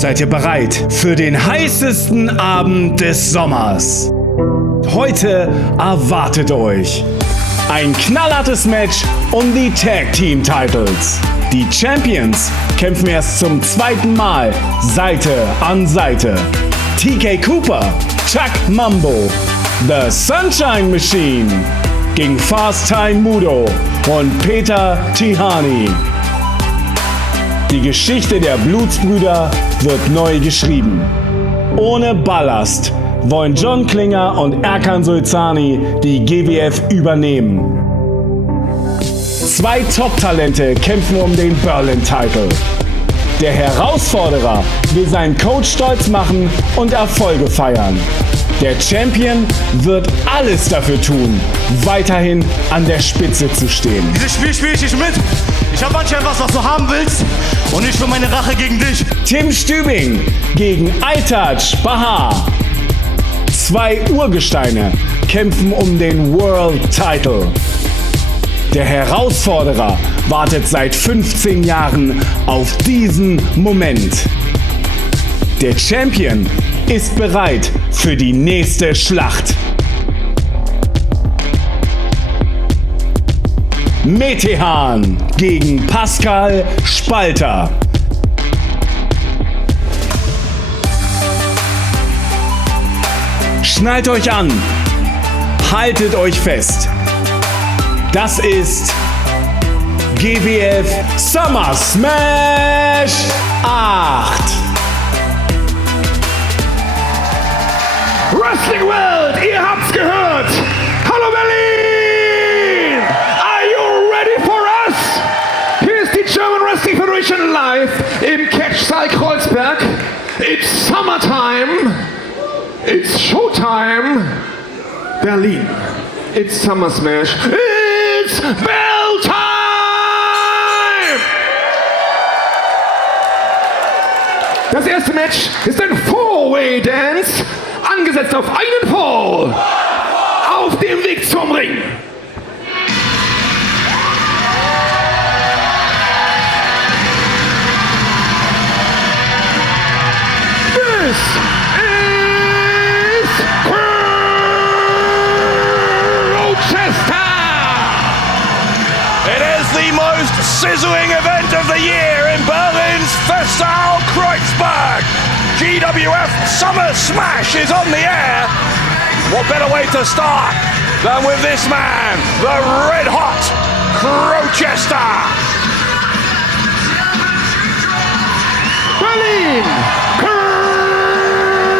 Seid ihr bereit für den heißesten Abend des Sommers? Heute erwartet euch ein knallhartes Match um die Tag Team Titles. Die Champions kämpfen erst zum zweiten Mal Seite an Seite. TK Cooper, Chuck Mambo, The Sunshine Machine gegen Fast Time Moodo und Moodo Tihanyi. Die Geschichte der Blutsbrüder wird neu geschrieben. Ohne Ballast wollen John Klinger und Erkan Sulcani die GWF übernehmen. Zwei Top-Talente kämpfen um den Berlin-Title. Der Herausforderer will seinen Coach stolz machen und Erfolge feiern. Der Champion wird alles dafür tun, weiterhin an der Spitze zu stehen. Dieses Spiel spiele ich nicht mit. Ich habe manchmal was du haben willst und nicht nur meine Rache gegen dich. Stübing gegen Aytac, Bahar. Zwei Urgesteine kämpfen um den World Title. Der Herausforderer wartet seit 15 Jahren auf diesen Moment. Der Champion ist bereit für die nächste Schlacht. Metehan gegen Pascal, Spalter. Schnallt euch an, haltet euch fest. Das ist GWF Summer Smash 8. Wrestling World, ihr habt's gehört. Hallo Berlin! Are you ready for us? Hier ist die German Wrestling Federation live im Catch-Saal Kreuzberg. It's summertime. It's Showtime. Berlin. It's Summer Smash. It's Bell Time! Das erste Match ist ein Four-Way-Dance, angesetzt auf einen Fall, auf dem Weg zum Ring. This is Crowchester! It is the most sizzling event of the year in Berlin's Festsaal Kreuzberg. GWF Summer Smash is on the air. What better way to start than with this man, the red hot Crowchester. Berlin,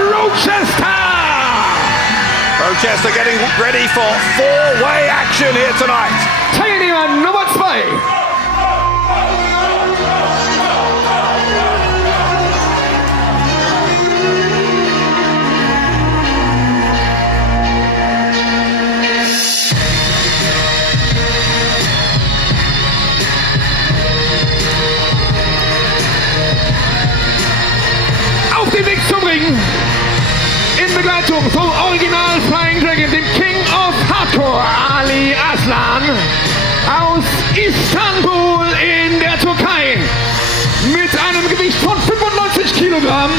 Crowchester. Crowchester getting ready for four-way action here tonight. Teilnehmer Nummer 2. Auf dem Weg zum Ring, in Begleitung vom Original Flying Dragon, dem King of Hardcore, Ali Aslan, aus Istanbul in der Türkei, mit einem Gewicht von 95 Kilogramm,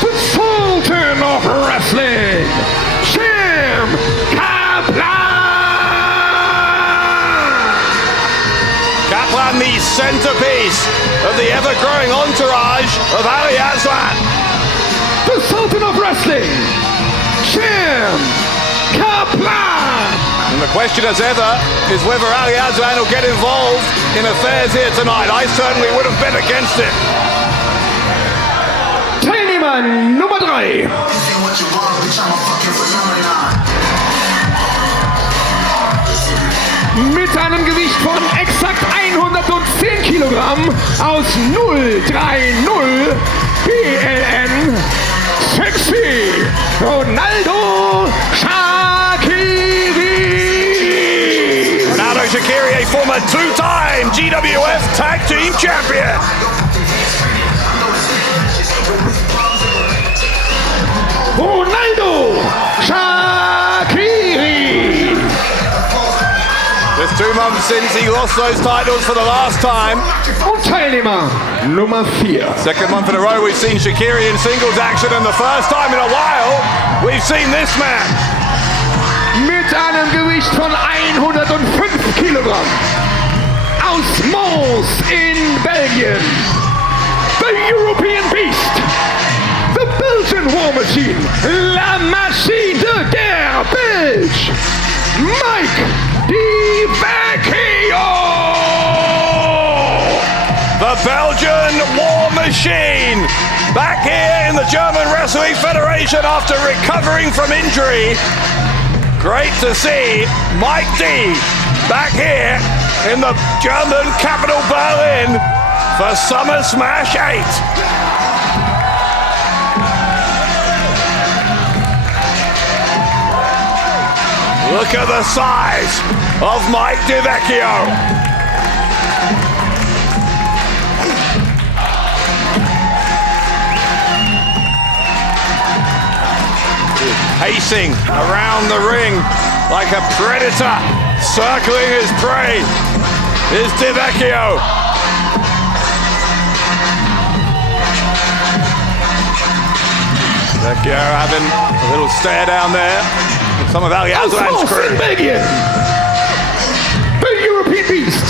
the Sultan of Wrestling, Jim Kaplan, the centerpiece of the ever-growing entourage of Ali Aslan. The Sultan of Wrestling, Jim Kaplan. And the question as ever is whether Ali Aslan will get involved in affairs here tonight. I certainly would have bet against it. Teilnehmer Nummer 3. Mit einem Gewicht von exakt 110 Kilogramm aus 030 PLN, Sexy Ronaldo Shaqiri. Ronaldo Shaqiri, a former two-time GWF Tag Team Champion. Ronaldo Shaqiri. With 2 months since he lost those titles for the last time. Und Teilnehmer Nummer 4. Second month in a row we've seen Shaqiri in singles action, and the first time in a while we've seen this man. Mit einem Gewicht von 105 Kilogramm. Aus Mons in Belgien. The European Beast. The Belgian War Machine. La Machine de Guerre Belge. Mike Vecchio. The Belgian War Machine. Back here in the German Wrestling Federation after recovering from injury. Great to see Mike D back here in the German capital Berlin for Summer Smash 8. Look at the size of Mike Vecchio. Pacing around the ring like a predator, circling his prey, is Vecchio. Vecchio having a little stare down there. Some of Ali Aslan's crew. The European Beast,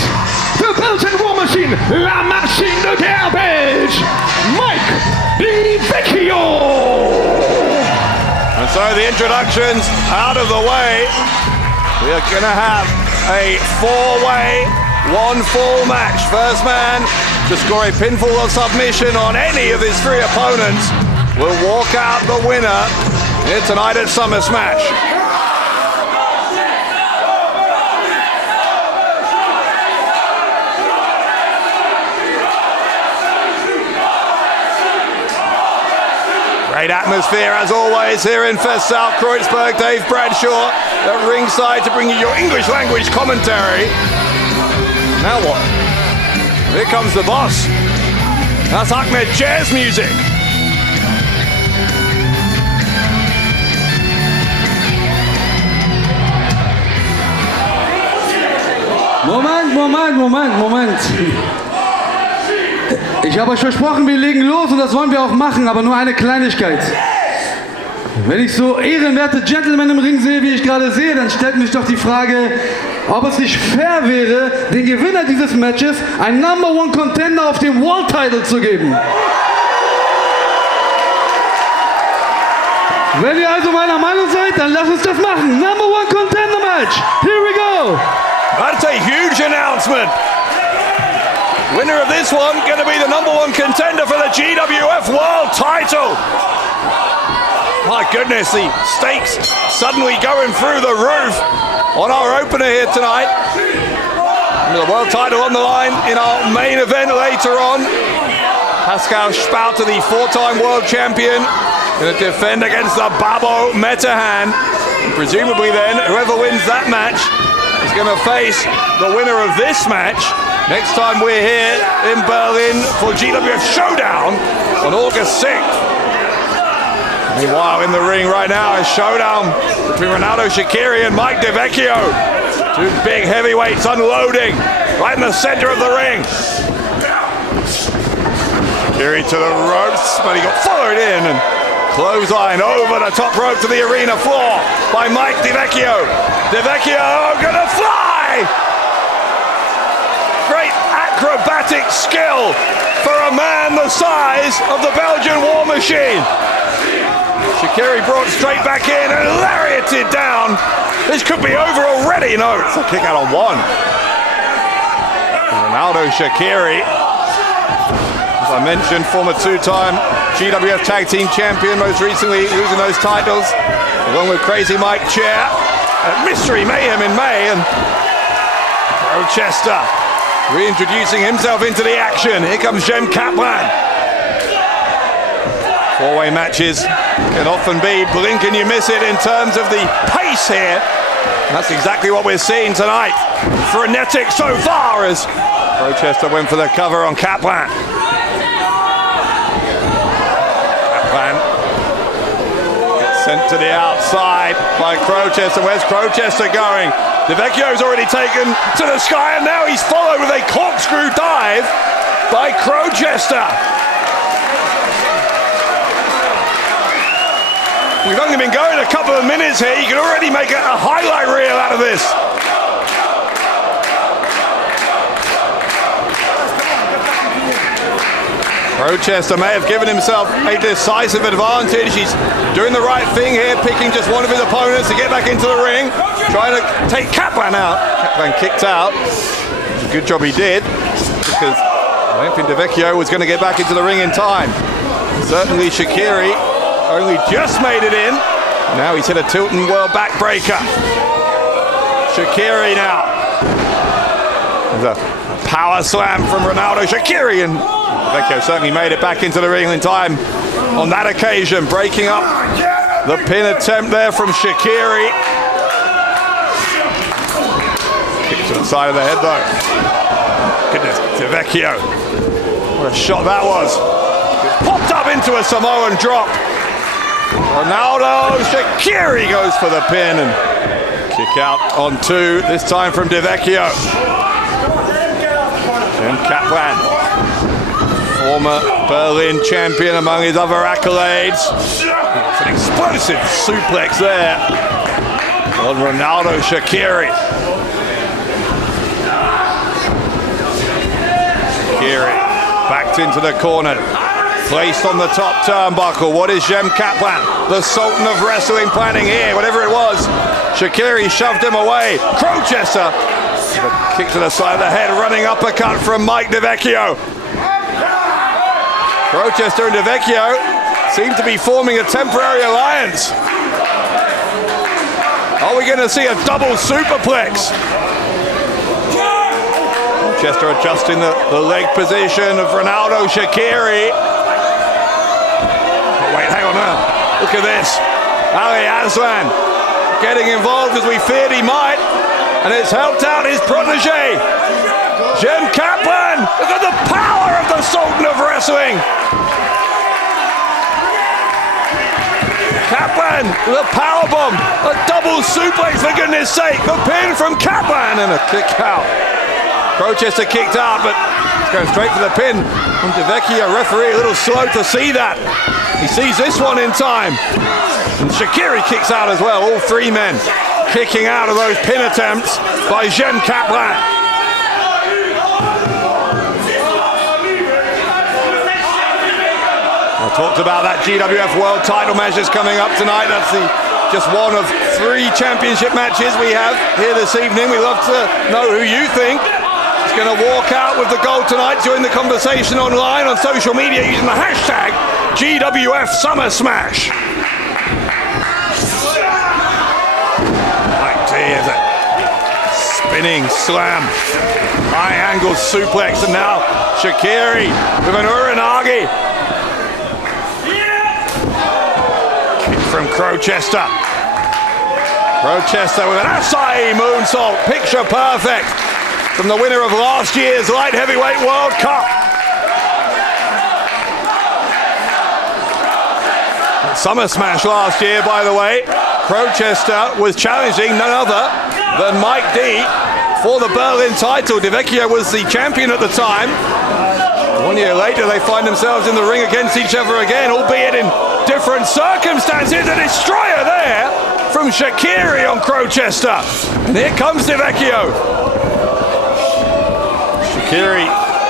the Belgian War Machine, La Machine de Guerre Belge, Mike Vecchio. And so the introductions out of the way. We are going to have a 4-way, 1-fall match. First man to score a pinfall or submission on any of his 3 opponents will walk out the winner here tonight at Summer Smash. Great atmosphere as always here in Festsaal Kreuzberg. Dave Bradshaw at ringside to bring you your English language commentary. Now what? Here comes the boss. That's Ahmed jazz music. Moment. Ich habe euch versprochen, wir legen los und das wollen wir auch machen, aber nur eine Kleinigkeit. Wenn ich so ehrenwerte Gentlemen im Ring sehe, wie ich gerade sehe, dann stellt mich doch die Frage, ob es nicht fair wäre, den Gewinner dieses Matches einen Number One Contender auf dem World Title zu geben. Wenn ihr also meiner Meinung seid, dann lasst uns das machen. Number One Contender Match. Here we go. That's a huge announcement. Winner of this one going to be the number 1 contender for the GWF World Title. My goodness, the stakes suddenly going through the roof on our opener here tonight. And the world title on the line in our main event later on. Pascal Spalter, the 4-time world champion, going to defend against the Babo Metehan. And presumably then, whoever wins that match is going to face the winner of this match next time we're here in Berlin for GWF Showdown on August 6th. Meanwhile, in the ring right now is showdown between Ronaldo, Shaqiri and Mike Vecchio. 2 big heavyweights unloading right in the center of the ring. Shaqiri to the ropes, but he got followed in and clothesline over the top rope to the arena floor by Mike Vecchio. Vecchio gonna fly! Great acrobatic skill for a man the size of the Belgian War Machine. Shaqiri brought straight back in and lariated down. This could be over already. No, it's a kick out on 1. Ronaldo Shaqiri, as I mentioned, former 2-time GWF Tag Team Champion, most recently losing those titles, along with Crazy Mike Chair at Mystery Mayhem in May, and Crowchester reintroducing himself into the action. Here comes Kaplan. 4-way matches can often be blink and you miss it in terms of the pace here. That's exactly what we're seeing tonight. Frenetic so far as Crowchester went for the cover on Kaplan. Kaplan gets Sent to the outside by Crowchester. Where's Crowchester going? Vecchio's already taken to the sky, and now he's followed with a corkscrew dive by Crowchester. We've only been going a couple of minutes here. You can already make a highlight reel out of this. Crowchester may have given himself a decisive advantage. He's doing the right thing here, picking just one of his opponents to get back into the ring, trying to take Kaplan out. Kaplan kicked out. It's a good job he did, because I don't think Vecchio was going to get back into the ring in time. Certainly Shaqiri only just made it in. Now he's hit a Tilton World backbreaker. Shaqiri now. There's a power slam from Ronaldo. Shaqiri, and Vecchio certainly made it back into the ring in time on that occasion, breaking up the pin attempt there from Shaqiri. Kick to the side of the head though. Goodness, to Vecchio. What a shot that was. Popped up into a Samoan drop. Ronaldo, Shaqiri goes for the pin and kick out on two, this time from Vecchio. And Kaplan, former Berlin champion among his other accolades. It's an explosive suplex there on Ronaldo Shaqiri. Shaqiri backed into the corner, placed on the top turnbuckle. What is Jem Kaplan, the Sultan of Wrestling, planning here? Whatever it was, Shaqiri shoved him away. Crowchester, a kick to the side of the head, running uppercut from Mike Vecchio. Crowchester and Vecchio seem to be forming a temporary alliance. Are we going to see a double superplex? Crowchester adjusting the leg position of Ronaldo Shaqiri. Oh, wait, hang on now. Look at this. Ali Aslan getting involved as we feared he might, and it's helped out his protege, Jem Kaplan. Look at the power of the Sultan of Wrestling. Kaplan with a powerbomb, a double suplex for goodness sake, the pin from Kaplan and a kick out. Crowchester kicked out, but it's going straight for the pin from Vecchio. Referee a little slow to see that. He sees this one in time. And Shaqiri kicks out as well. All three men kicking out of those pin attempts by Jem Kaplan. I talked about that GWF World title matches coming up tonight. That's just one of 3 championship matches we have here this evening. We love to know who you think is going to walk out with the gold tonight. Join the conversation online on social media using the hashtag GWF Summer Smash. Mike T is a spinning slam, high angle suplex, and now Shaqiri with an Uranagi. From Crowchester. Crowchester with an Asai moonsault, picture perfect, from the winner of last year's Light Heavyweight World Cup. At Summer Smash last year, by the way, Crowchester was challenging none other than Mike D for the Berlin title. Vecchio was the champion at the time. 1 year later, they find themselves in the ring against each other again, albeit in different circumstances. A destroyer there from Shaqiri on Crowchester. And here comes Vecchio. Shaqiri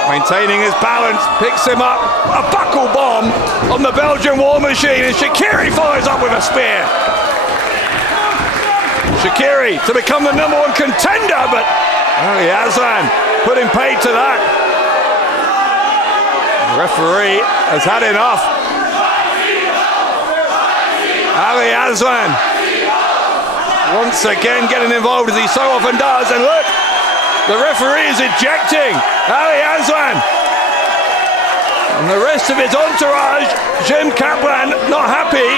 maintaining his balance, picks him up, a buckle bomb on the Belgian War Machine, and Shaqiri follows up with a spear. Shaqiri to become the #1 contender, but Ali Aslan putting paid to that. The referee has had enough. Ali Aslan once again getting involved as he so often does, and look, the referee is ejecting Ali Aslan. And the rest of his entourage, Jem Kaplan, not happy.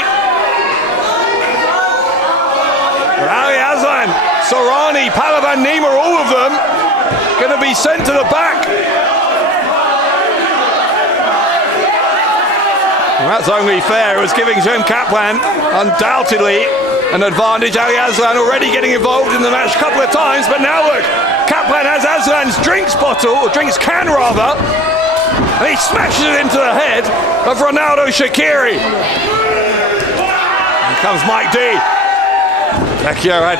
But Ali Aslan, Sorani, Palavan Nima, all of them going to be sent to the back. That's only fair. It was giving Jim Kaplan undoubtedly an advantage. Ali Aslan already getting involved in the match a couple of times, but now look, Kaplan has Aslan's drinks bottle, or drinks can rather, and he smashes it into the head of Ronaldo Shaqiri. Here comes Mike D. Vecchio had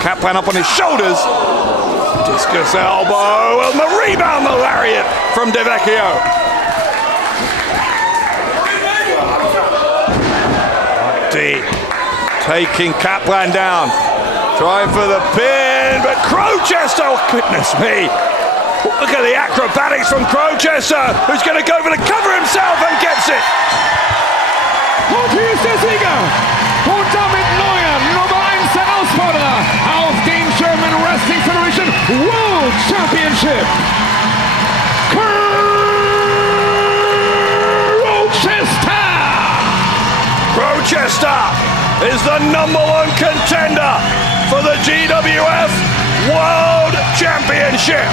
Kaplan up on his shoulders. Discus elbow, and the rebound, the lariat from De Vecchio. D taking Kaplan down, trying for the pin, but Crowchester, oh goodness me. Look at the acrobatics from Crowchester, who's going to go for the cover himself and gets it. Und hier ist der Sieger und damit neuer Nummer 1 Herausforderer auf dem German Wrestling Federation World Championship. Crowchester is the #1 contender for the GWF World Championship.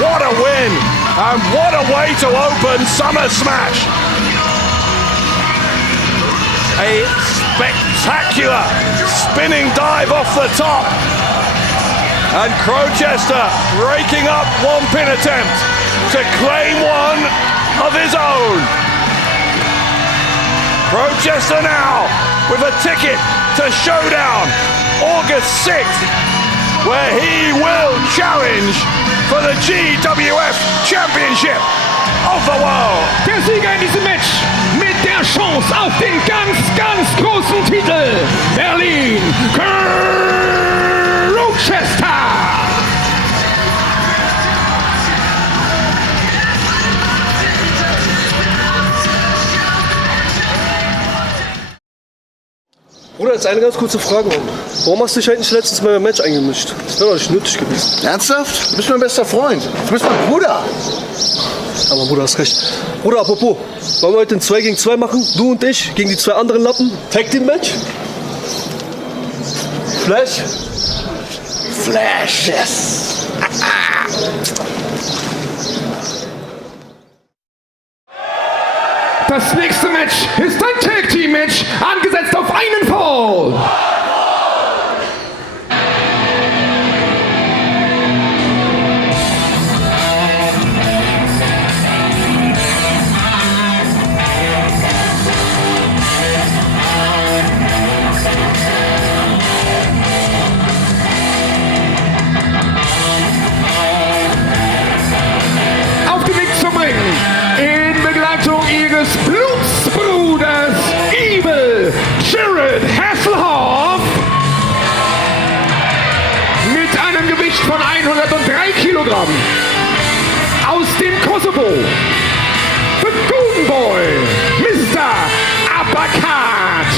What a win, and what a way to open Summer Smash. A spectacular spinning dive off the top. And Crowchester breaking up one pin attempt to claim one of his own. Crowchester now with a ticket to Showdown August 6th, where he will challenge for the GWF Championship of the World. Der Sieger in diesem Match mit der Chance auf den ganz, ganz großen Titel. Berlin, Crowchester. Bruder, jetzt eine ganz kurze Frage. Warum hast du dich eigentlich letztens mal im Match eingemischt? Das wäre doch nicht nötig gewesen. Ernsthaft? Du bist mein bester Freund. Du bist mein Bruder. Aber Bruder, hast recht. Bruder, apropos, wollen wir heute ein 2 gegen 2 machen? Du und ich gegen die 2 anderen Lappen? Tag Team Match? Flash? Flash, yes. Das nächste Match ist ein Tag Team Match, angesetzt auf einen Fall. Auf dem Weg zum Ring, in Begleitung ihres Blutsbruders Evil Jared Hasselhoff mit einem Gewicht von 103 Kilogramm aus dem Kosovo, the Golden Boy, Mr. Uppercut,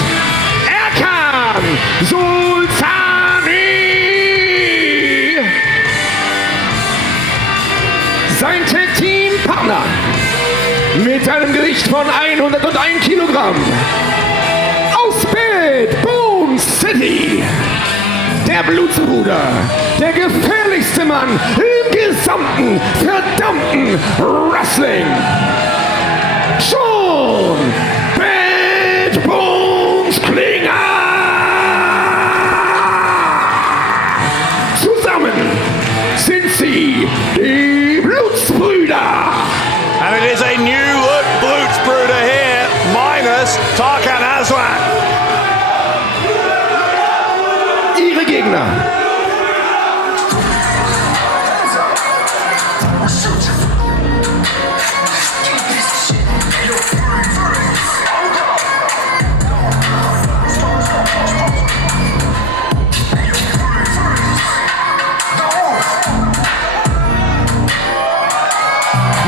Erkan Sulcani. Sein Tag-Team-Partner mit einem Gewicht von 101 Kilogramm aus Bad Bone City, der Blutsbruder, der gefährlichste Mann im gesamten verdammten Wrestling, John Bad Bones Klinger. Zusammen sind sie die Blutsbrüder. And it is a new look Blutsbrüder here, minus Tarkan Aslan. Ihre Gegner.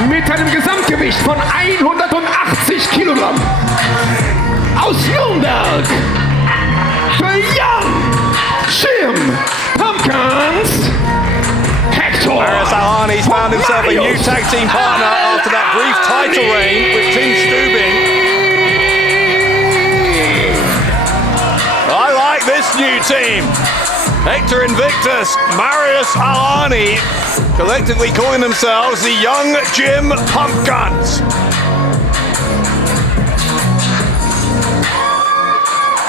Mit einem Gesamtgewicht von 180 Kilogramm aus Nürnberg, the Young Jim Pumpguns, Hektor. Marius Alani's found himself a new tag team partner after that brief title reign with Tim Stübing. I like this new team. Hektor Invictus, Marius Alani, collectively calling themselves the Young Jim Pumpguns.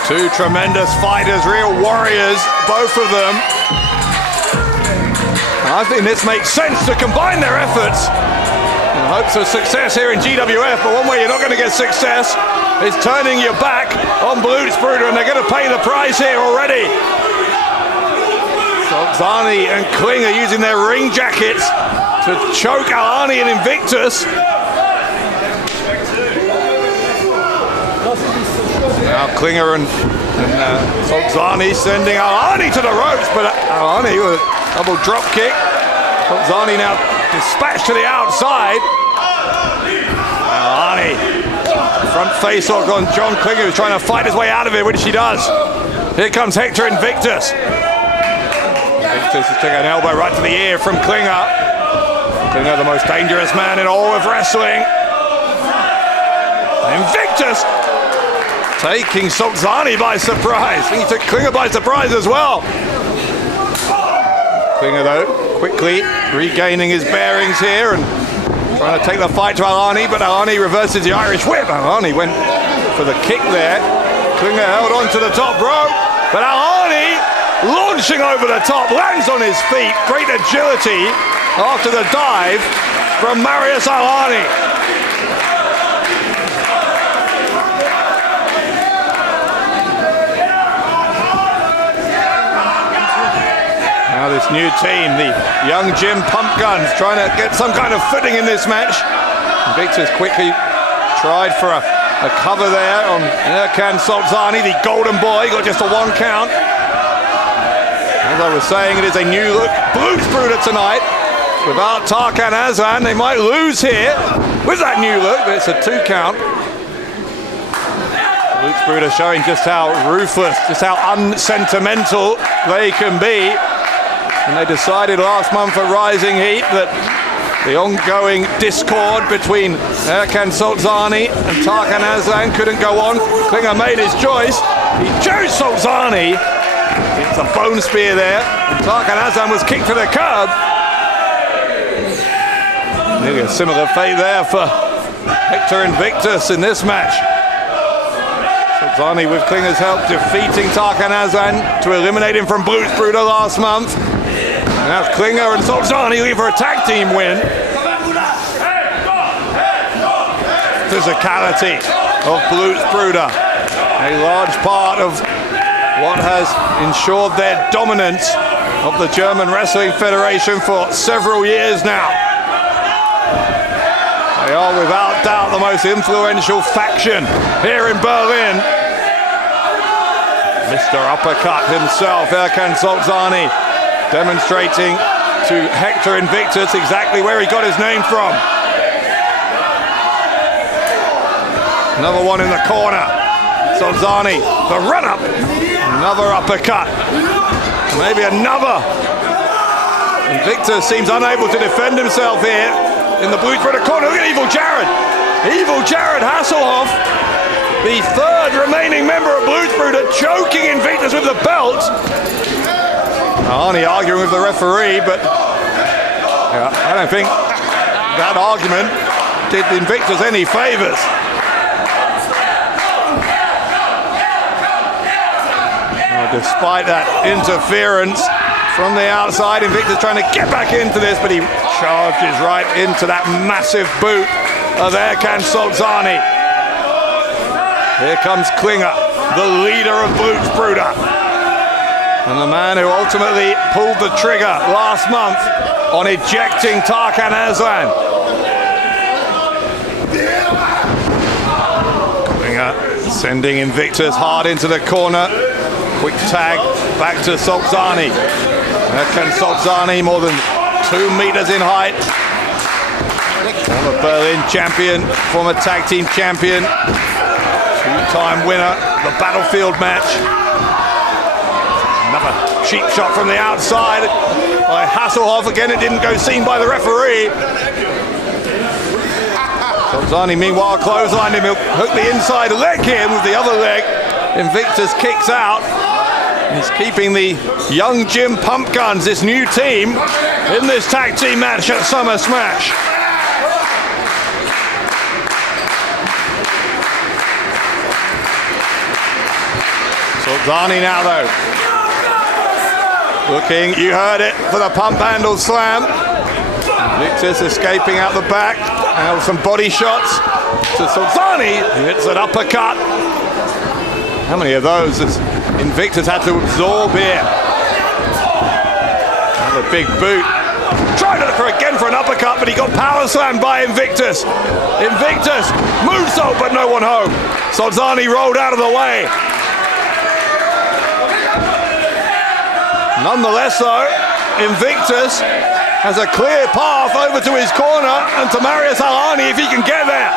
Two tremendous fighters, real warriors, both of them. I think this makes sense to combine their efforts in hopes of success here in GWF, but one way you're not going to get success is turning your back on Blutsbrüder, and they're going to pay the price here already. Sulcani and Klinger using their ring jackets to choke Alani and Invictus. Now Klinger and Sulcani sending Alani to the ropes, but Alani with a double drop kick. Sulcani now dispatched to the outside. Alani, front face off on John Klinger, who's trying to fight his way out of it, which he does. Here comes Hektor Invictus. Invictus is taking an elbow right to the ear from Klinger. Klinger, the most dangerous man in all of wrestling. Invictus taking Sulcani by surprise. I think he took Klinger by surprise as well. Klinger, though, quickly regaining his bearings here and trying to take the fight to Alani, but Alani reverses the Irish whip. Alani went for the kick there. Klinger held on to the top rope, but Alani launching over the top, lands on his feet. Great agility after the dive from Marius Alani. Now this new team, the young Jim Pumpguns, trying to get some kind of footing in this match. Invictus quickly tried for a cover there on Erkan Sulcani, the golden boy, got just a 1 count. As I was saying, it is a new look Blutsbrüder tonight. Without Tarkan Aslan, they might lose here with that new look, but it's a 2 count. Blutsbrüder showing just how ruthless, just how unsentimental they can be. And they decided last month at Rising Heat that the ongoing discord between Erkan Sulcani and Tarkan Aslan couldn't go on. Klinger made his choice. He chose Sulcani. It's a bone spear there. And Tarkan Aslan was kicked to the curb. Nearly a similar fate there for Hektor Invictus in this match. Sulcani, with Klinger's help, defeating Tarkan Aslan to eliminate him from Blutsbrüder last month. Now Klinger and Sulcani leave for a tag team win. Physicality of Blutsbrüder, a large part of what has ensured their dominance of the German Wrestling Federation for several years now. They are without doubt the most influential faction here in Berlin. Mr. Uppercut himself, Erkan Sulcani, demonstrating to Hektor Invictus exactly where he got his name from. Another one in the corner. Sulcani, the run-up. Another uppercut. Maybe another. Invictus seems unable to defend himself here in the Blutsbrüder corner. Look at Evil Jared. Evil Jared Hasselhoff, the third remaining member of Blutsbrüder, choking Invictus with the belt. Arnie arguing with the referee, but I don't think that argument did Invictus any favors. Despite that interference from the outside, Invictus trying to get back into this, but he charges right into that massive boot of Erkan Sulcani. Here comes Klinger, the leader of Blutsbrüder, and the man who ultimately pulled the trigger last month on ejecting Tarkan Aslan. Klinger sending Invictus hard into the corner. Quick tag back to Sulcani. Erkan Sulcani, more than 2 meters in height. Former Berlin champion, former tag team champion, 2-time winner of the Battlefield match. Another cheap shot from the outside by Hasselhoff. Again, it didn't go seen by the referee. Sulcani, meanwhile, clotheslined him. He'll hook the inside leg here with the other leg. Invictus kicks out. He's keeping the young Jim Pumpguns, this new team, in this tag team match at Summer Smash. Sulcani now though. Looking, you heard it, for the pump handle slam. Invictus escaping out the back. Now some body shots to Sulcani. He hits an uppercut. How many of those has Invictus had to absorb here? Another big boot. Tried it again for an uppercut, but he got power slammed by Invictus. Invictus, moonsault, but no one home. Sulcani rolled out of the way. Nonetheless though, Invictus has a clear path over to his corner and to Marius if he can get there.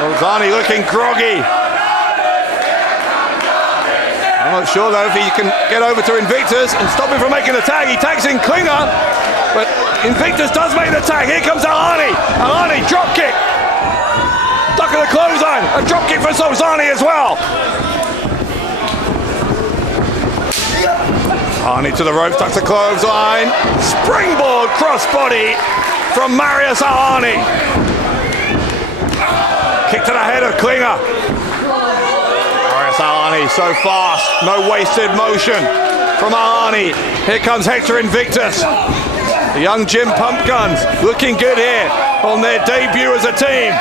Sulcani looking groggy. I'm not sure though if he can get over to Invictus and stop him from making the tag. He tags in Klinger, but Invictus does make the tag. Here comes Alani drop kick. Duck of the clothesline, a drop kick for Sulcani as well. Alani to the ropes, ducks the clothesline. Springboard crossbody from Marius Alani. Kick to the head of Klinger. Marius Alani so fast, no wasted motion from Alani. Here comes Hektor Invictus. The young Jim Pumpguns looking good here on their debut as a team.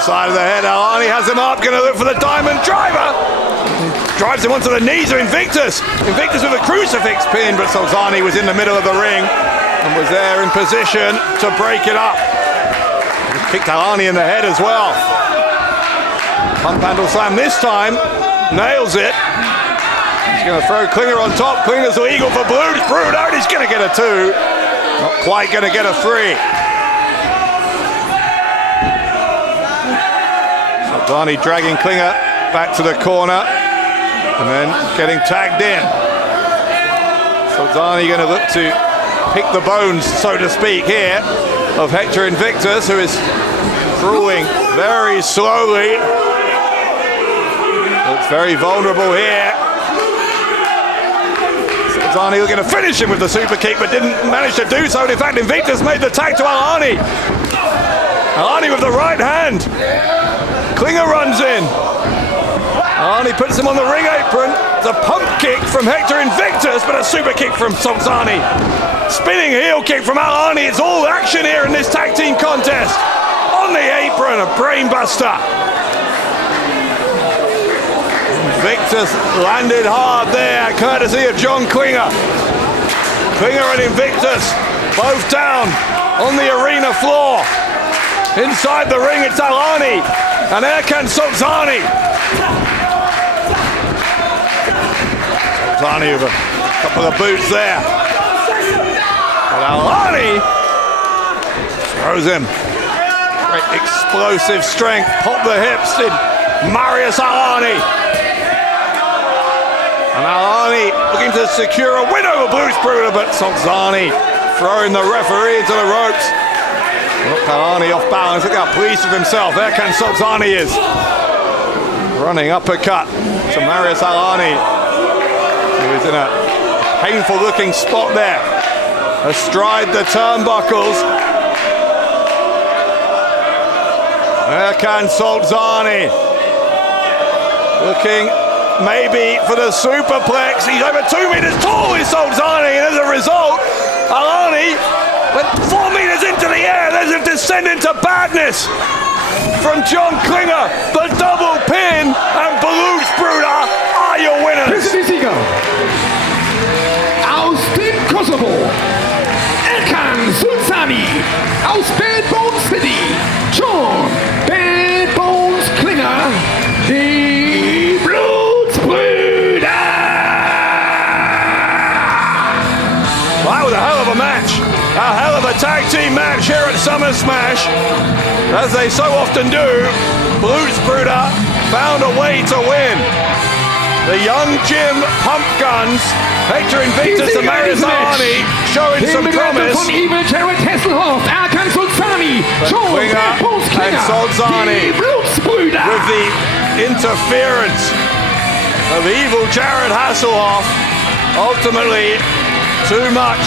Side of the head, Alani has him up, going to look for the diamond driver. Drives him onto the knees of Invictus. Invictus with a crucifix pin, but Sulcani was in the middle of the ring and was there in position to break it up. He kicked Alani in the head as well. Pump handle slam this time, nails it. He's going to throw Klinger on top. Klinger's legal for Blutsbrüder, and he's going to get a 2. Not quite going to get a 3. Sulcani dragging Klinger back to the corner and then getting tagged in. Sulcani going to look to pick the bones, so to speak, here of Hektor Invictus, who is crawling very slowly. Looks very vulnerable here. Sulcani looking to finish him with the super kick, but didn't manage to do so. In fact, Invictus made the tag to Alani. Alani with the right hand. Klinger runs in. Alani puts him on the ring apron. It's a pump kick from Hektor Invictus, but a super kick from Sulcani. Spinning heel kick from Alani. It's all action here in this tag team contest. On the apron, a brainbuster. Invictus landed hard there, courtesy of John Klinger. Klinger and Invictus both down on the arena floor. Inside the ring, it's Alani and Erkan Sulcani. Sulcani with a couple of boots there. But Alani throws him. Great explosive strength. Pop the hips in Marius Alani. And Alani looking to secure a win over Blutsbrüder, but Sulcani throwing the referee into the ropes. Alani off balance. Look how pleased with himself Erkan Sulcani is. Running uppercut to Marius Alani, who is in a painful looking spot there, astride the turnbuckles. Erkan Sulcani looking maybe for the superplex. He's over 2 meters tall is Sulcani, and as a result, Alani went 4 meters into the air. There's a descent into badness from John Klinger. The double pin, and Blutsbrüder are your winners. Hier sind die Sieger. Aus dem Kosovo, Erkan Sulcani. Aus Bad Bones City, John Bad Bones Klinger. Die Blutsbrüder. That was a hell of a match. A hell of a tag team match here at Summer Smash. As they so often do, Blutsbrüder found a way to win. The young Jim Pumpguns, Hektor Invictus and Marius Alani showing some promise. Von Evil Jared Hasselhoff, Erkan Sulcani, John and Sulcani with the interference of evil Jared Hasselhoff ultimately Too much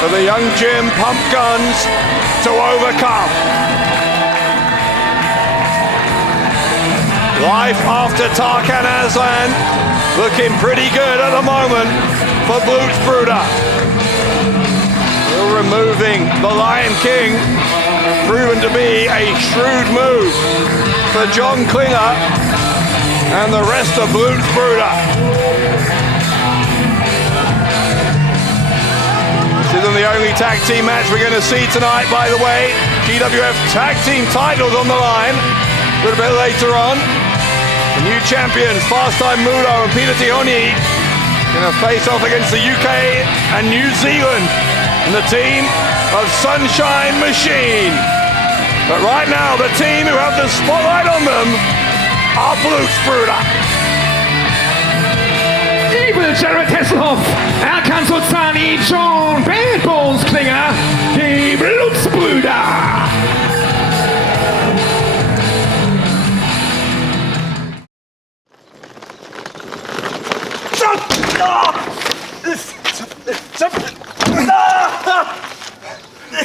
for the young Jim Pumpguns to overcome. Life after Tarkan Aslan looking pretty good at the moment for Blutsbrüder. Still removing the Lion King, proven to be a shrewd move for John Klinger and the rest of Blutsbrüder. This isn't the only tag team match we're going to see tonight, by the way. GWF tag team titles on the line a little bit later on. The new champions, Fast Time Moodo and Tihanyi, going to face off against the UK and New Zealand and the team of Sunshine Machine. But right now, the team who have the spotlight on them are Blutsbrüder. Evil Jared Hasselhoff, Erkan Sulcani, John Bad Bones Klinger, die Blutsbrüder.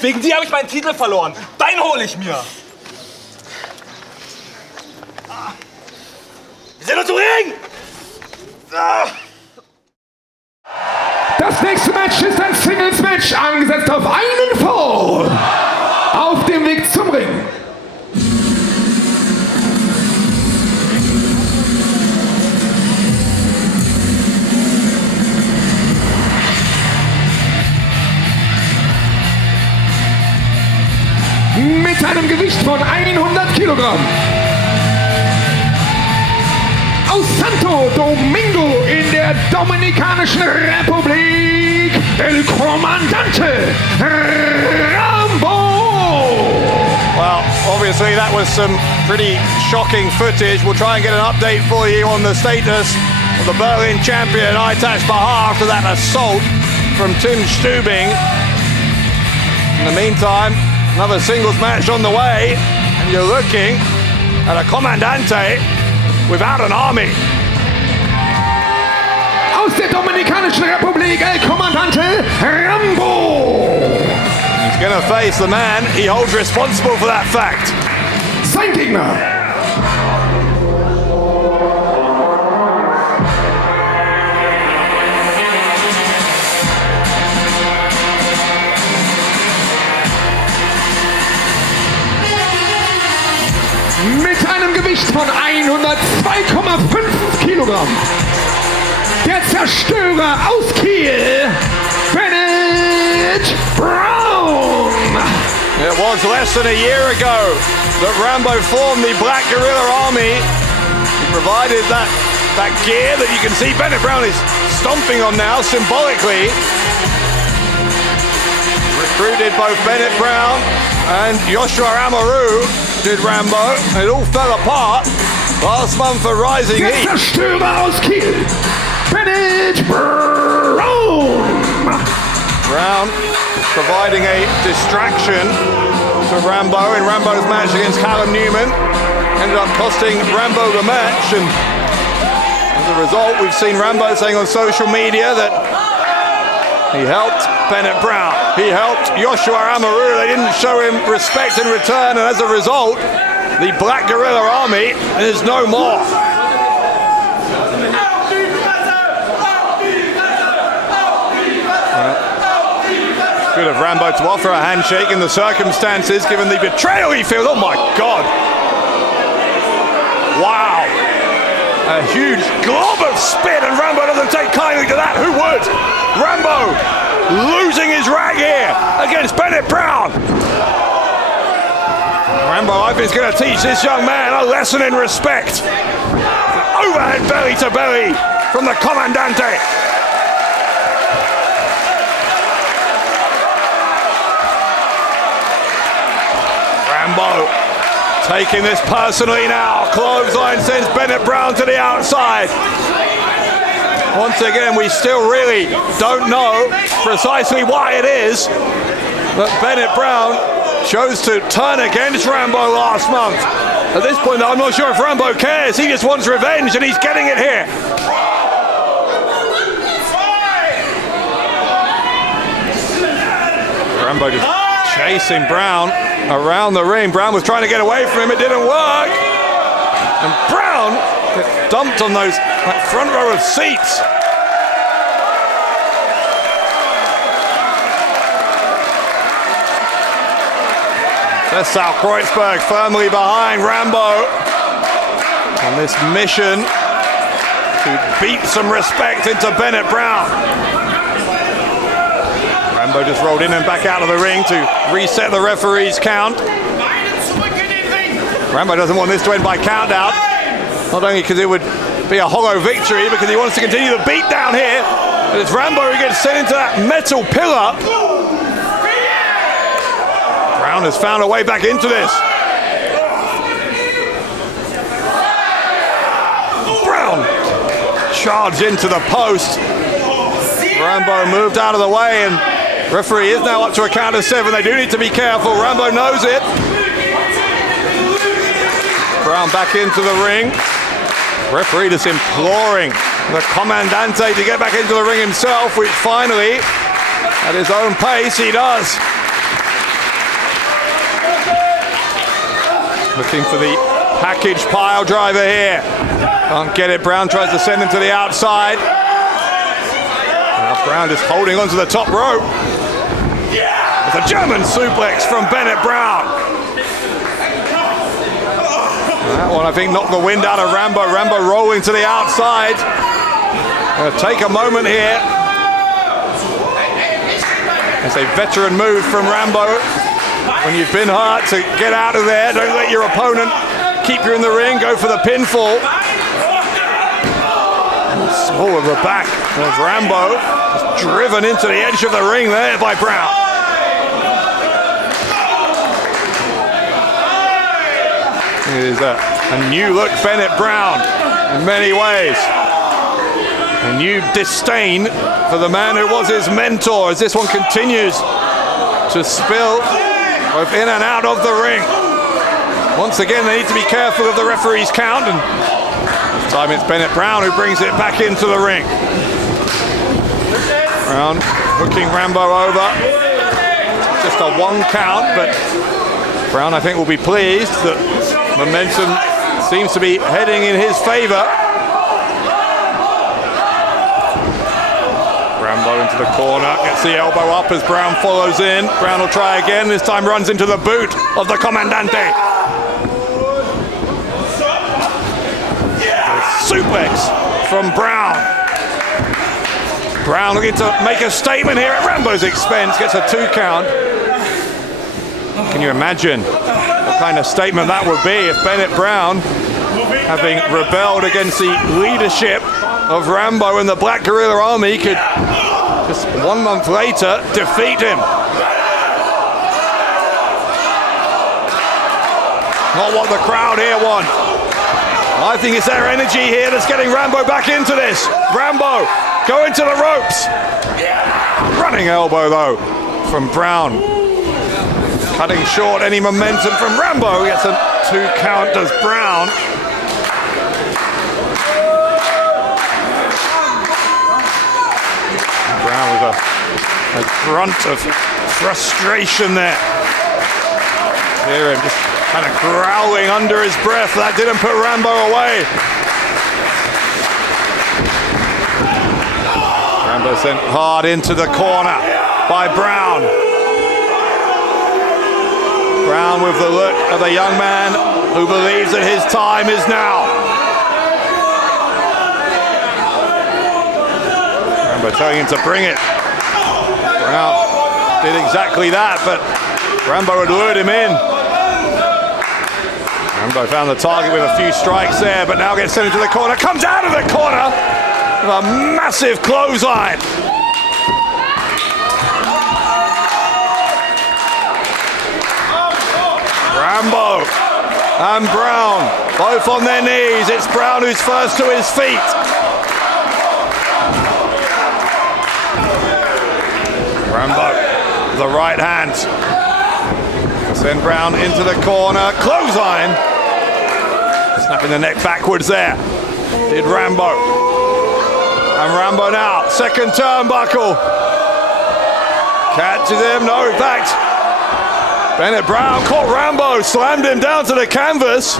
Wegen dir habe ich meinen Titel verloren. Deinen hole ich mir. Wir sind uns im Ring! Das nächste Match ist ein Singles-Match, angesetzt auf einen Fall. Auf dem Weg zum Ring. Mit einem Gewicht von 100 Kilogramm. Aus Santo Domingo in der Dominikanischen Republik, El Comandante Rambo. Well, obviously that was some pretty shocking footage. We'll try and get an update for you on the status of the Berlin champion Aytac Bahar after that assault from Tim Stübing. In the meantime, another singles match on the way, and you're looking at a Comandante without an army. Aus der Dominikanischen Republik, El Comandante Rambo. He's going to face the man he holds responsible for that fact. Sein Gegner. Mit einem Gewicht von 102,5 Kilogramm. Der Zerstörer aus Kiel, Bennet Brown. It was less than a year ago that Rambo formed the Black Guerrilla Army. He provided that gear that you can see Bennet Brown is stomping on now, symbolically. Recruited both Bennet Brown and Joshua Amaru. Did Rambo, and it all fell apart last month for Rising Heat. Der Zerstörer aus Kiel, Bennet Brown. Brown providing a distraction to Rambo in Rambo's match against Callum Newman. Ended up costing Rambo the match, and as a result, we've seen Rambo saying on social media that he helped Bennet Brown. He helped Joshua Amaru. They didn't show him respect in return, and as a result, the Black Guerrilla Army is no more. Good of Rambo to offer a handshake in the circumstances, given the betrayal he feels. Oh my God. Wow. A huge glob of spit, and Rambo doesn't take kindly to that. Who would? Rambo losing his rag here against Bennet Brown. Rambo, I think, is going to teach this young man a lesson in respect. Overhead belly to belly from the Comandante. Rambo taking this personally now. Clothesline sends Bennet Brown to the outside. Once again, we still really don't know precisely why it is that Bennet Brown chose to turn against Rambo last month. At this point, I'm not sure if Rambo cares. He just wants revenge, and he's getting it here. Rambo just chasing Brown around the ring. Brown was trying to get away from him, it didn't work. And Brown gets dumped on that front row of seats. That's South Kreuzberg firmly behind Rambo on this mission to beat some respect into Bennet Brown. Rambo just rolled in and back out of the ring to reset the referee's count. Rambo doesn't want this to end by count out, not only because it would be a hollow victory, because he wants to continue the beat down here, but it's Rambo who gets sent into that metal pillar. Brown has found a way back into this. Brown charged into the post. Rambo moved out of the way, and referee is now up to a count of 7. They do need to be careful. Rambo knows it. Brown back into the ring. Referee just imploring the Comandante to get back into the ring himself, which finally, at his own pace, he does. Looking for the package pile driver here. Can't get it. Brown tries to send him to the outside. Now Brown just holding onto the top rope. With a German suplex from Bennet Brown. That one, I think, knocked the wind out of Rambo. Rambo rolling to the outside. Take a moment here. It's a veteran move from Rambo. When you've been hurt, to get out of there. Don't let your opponent keep you in the ring. Go for the pinfall. Small of the back of Rambo. Just driven into the edge of the ring there by Brown. It is a new look Bennet Brown in many ways. A new disdain for the man who was his mentor as this one continues to spill both in and out of the ring. Once again, they need to be careful of the referee's count, and this time it's Bennet Brown who brings it back into the ring. Brown hooking Rambo over. Just a 1 count, but Brown, I think, will be pleased that momentum seems to be heading in his favor. Rambo into the corner, gets the elbow up as Brown follows in. Brown will try again, this time runs into the boot of the Comandante. Suplex from Brown. Brown looking to make a statement here at Rambo's expense, gets a 2 count. Can you imagine what kind of statement that would be if Bennet Brown, having rebelled against the leadership of Rambo and the Black Guerrilla Army, could just 1 month later defeat him? Not what the crowd here want. I think it's their energy here that's getting Rambo back into this. Rambo going to the ropes. Running elbow though from Brown. Cutting short any momentum from Rambo. Gets a 2 count as Brown. Brown with a grunt of frustration there. Hear him just kind of growling under his breath. That didn't put Rambo away. Rambo sent hard into the corner by Brown. Brown with the look of a young man who believes that his time is now. Rambo telling him to bring it. Brown did exactly that, but Rambo had lured him in. Rambo found the target with a few strikes there, but now gets sent into the corner. Comes out of the corner with a massive clothesline. Rambo and Brown, both on their knees. It's Brown who's first to his feet. Rambo, the right hand. Send Brown into the corner. Clothesline. Snapping the neck backwards there. Did Rambo. And Rambo now. Second turnbuckle. Catches him, no, in fact, Bennett Brown caught Rambo, slammed him down to the canvas.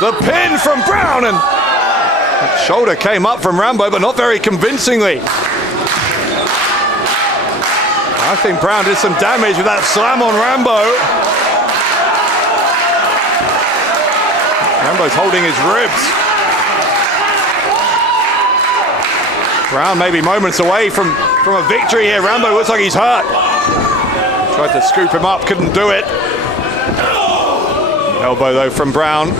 The pin from Brown, and that shoulder came up from Rambo, but not very convincingly. I think Brown did some damage with that slam on Rambo. Rambo's holding his ribs. Brown maybe moments away from a victory here. Rambo looks like he's hurt. Tried to scoop him up, couldn't do it. Elbow though from Brown.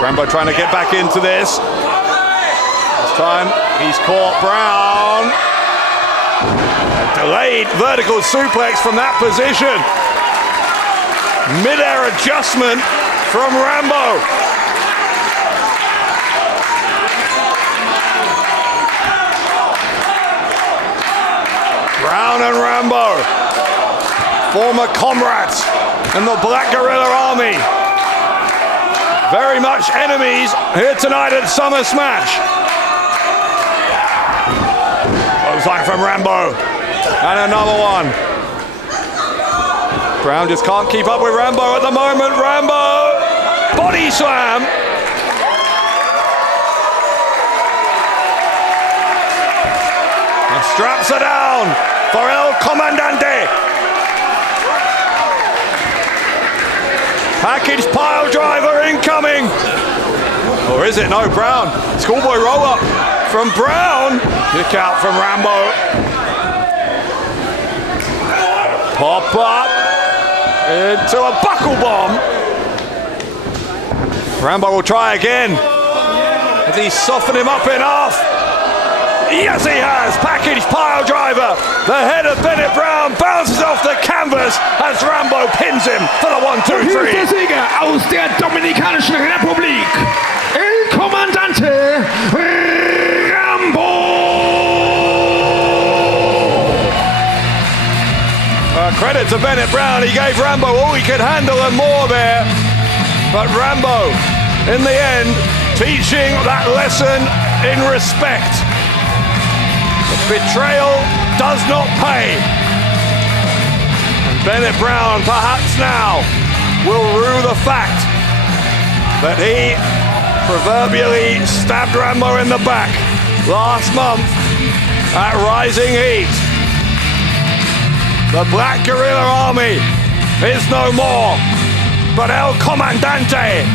Rambo trying to get back into this. This time he's caught Brown. A delayed vertical suplex from that position. Mid-air adjustment from Rambo. Brown and Rambo, former comrades in the Black Guerrilla Army. Very much enemies here tonight at Summer Smash. Clothesline from Rambo. And another one. Brown just can't keep up with Rambo at the moment. Rambo, body slam. And straps are down for El Comandante. Package pile driver incoming. Or is it? No, Brown. Schoolboy roll up from Brown. Kick out from Rambo. Pop up into a buckle bomb. Rambo will try again. Has he softened him up enough? Yes, he has. Package pile driver. The head of Bennett Brown bounces off the canvas as Rambo pins him for the 1, 2, 3. Der Sieger aus der Dominikanischen Republik, El Comandante Rambo. Credit to Bennett Brown. He gave Rambo all he could handle and more there. But Rambo, in the end, teaching that lesson in respect. Betrayal does not pay. And Bennett Brown perhaps now will rue the fact that he proverbially stabbed Rambo in the back last month at Rising Heat. The Black Guerrilla Army is no more, but El Comandante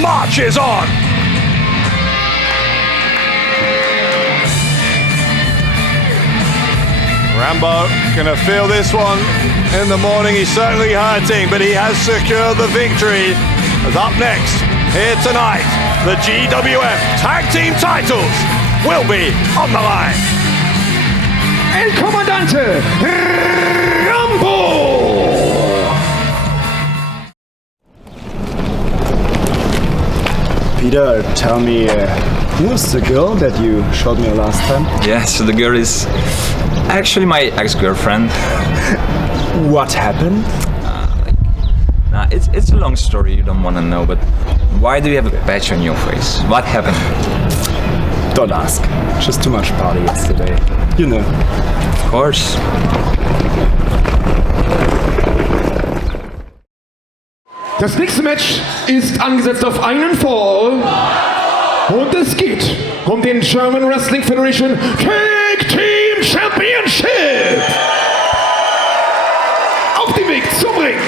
marches on. Rambo gonna feel this one in the morning. He's certainly hurting, but he has secured the victory. As up next, here tonight, the GWF Tag Team titles will be on the line. El Comandante Rambo. Peter, tell me, who was the girl that you showed me last time? Yeah, so the girl is actually my ex-girlfriend. What happened? It's a long story, you don't want to know, but why do you have a patch on your face? What happened? Don't ask. Just too much party yesterday. You know. Of course. Das nächste Match ist angesetzt auf einen Fall und es geht um den German Wrestling Federation Tag Team Championship. Auf dem Weg zum Ring.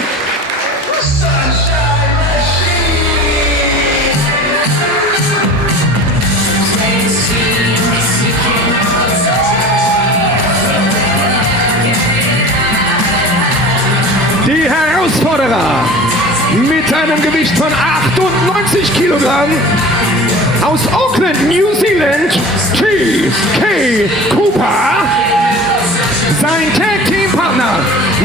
Die Herausforderer mit einem Gewicht von 98 Kilogramm aus Auckland, New Zealand, T.K. Cooper. Sein Tag-Team-Partner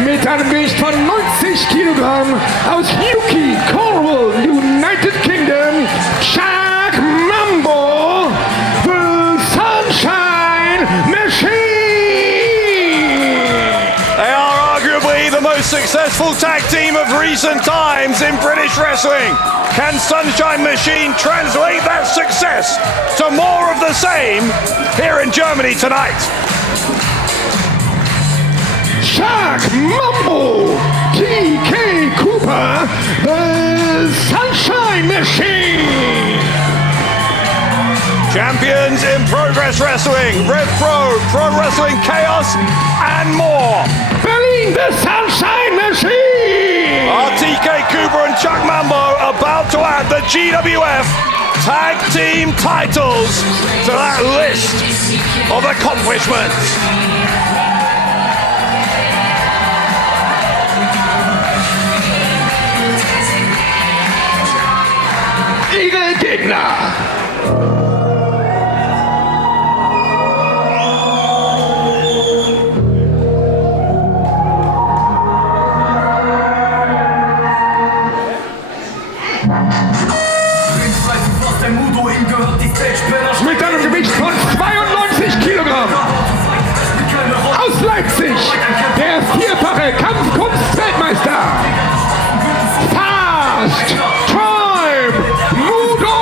mit einem Gewicht von 90 Kilogramm aus Loky, Cornwall, United Kingdom, Mambo, the Sunshine Machine. The most successful tag team of recent times in British wrestling. Can Sunshine Machine translate that success to more of the same here in Germany tonight? Mambo, TK Cooper, the Sunshine Machine. Champions in Progress Wrestling, Red Pro Wrestling Chaos, and more. Berlin, the Sunshine Machine. TK Cooper and Chuck Mambo about to add the GWF Tag Team titles to that list of accomplishments. Gegner. Mit einem Gewicht von 92 Kilogramm aus Leipzig, der vierfache Kampfkunst-Weltmeister, Fast Time Moodo!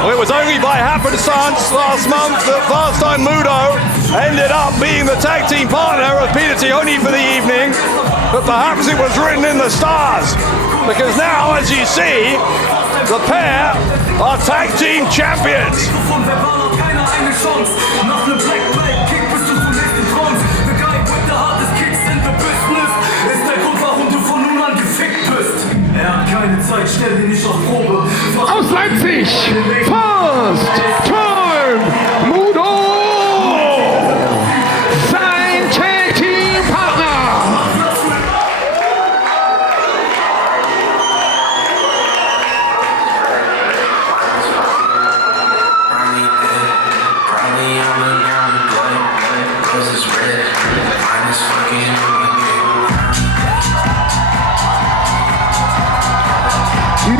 Well, it was only by happenstance last month that Fast Time Moodo ended up being the tag team partner of Peter Tihanyi for the evening, but perhaps it was written in the stars, because now, as you see, the pair are tag team champions. Aus Leipzig, Fast Time Moodo, sein Tag Team Partner.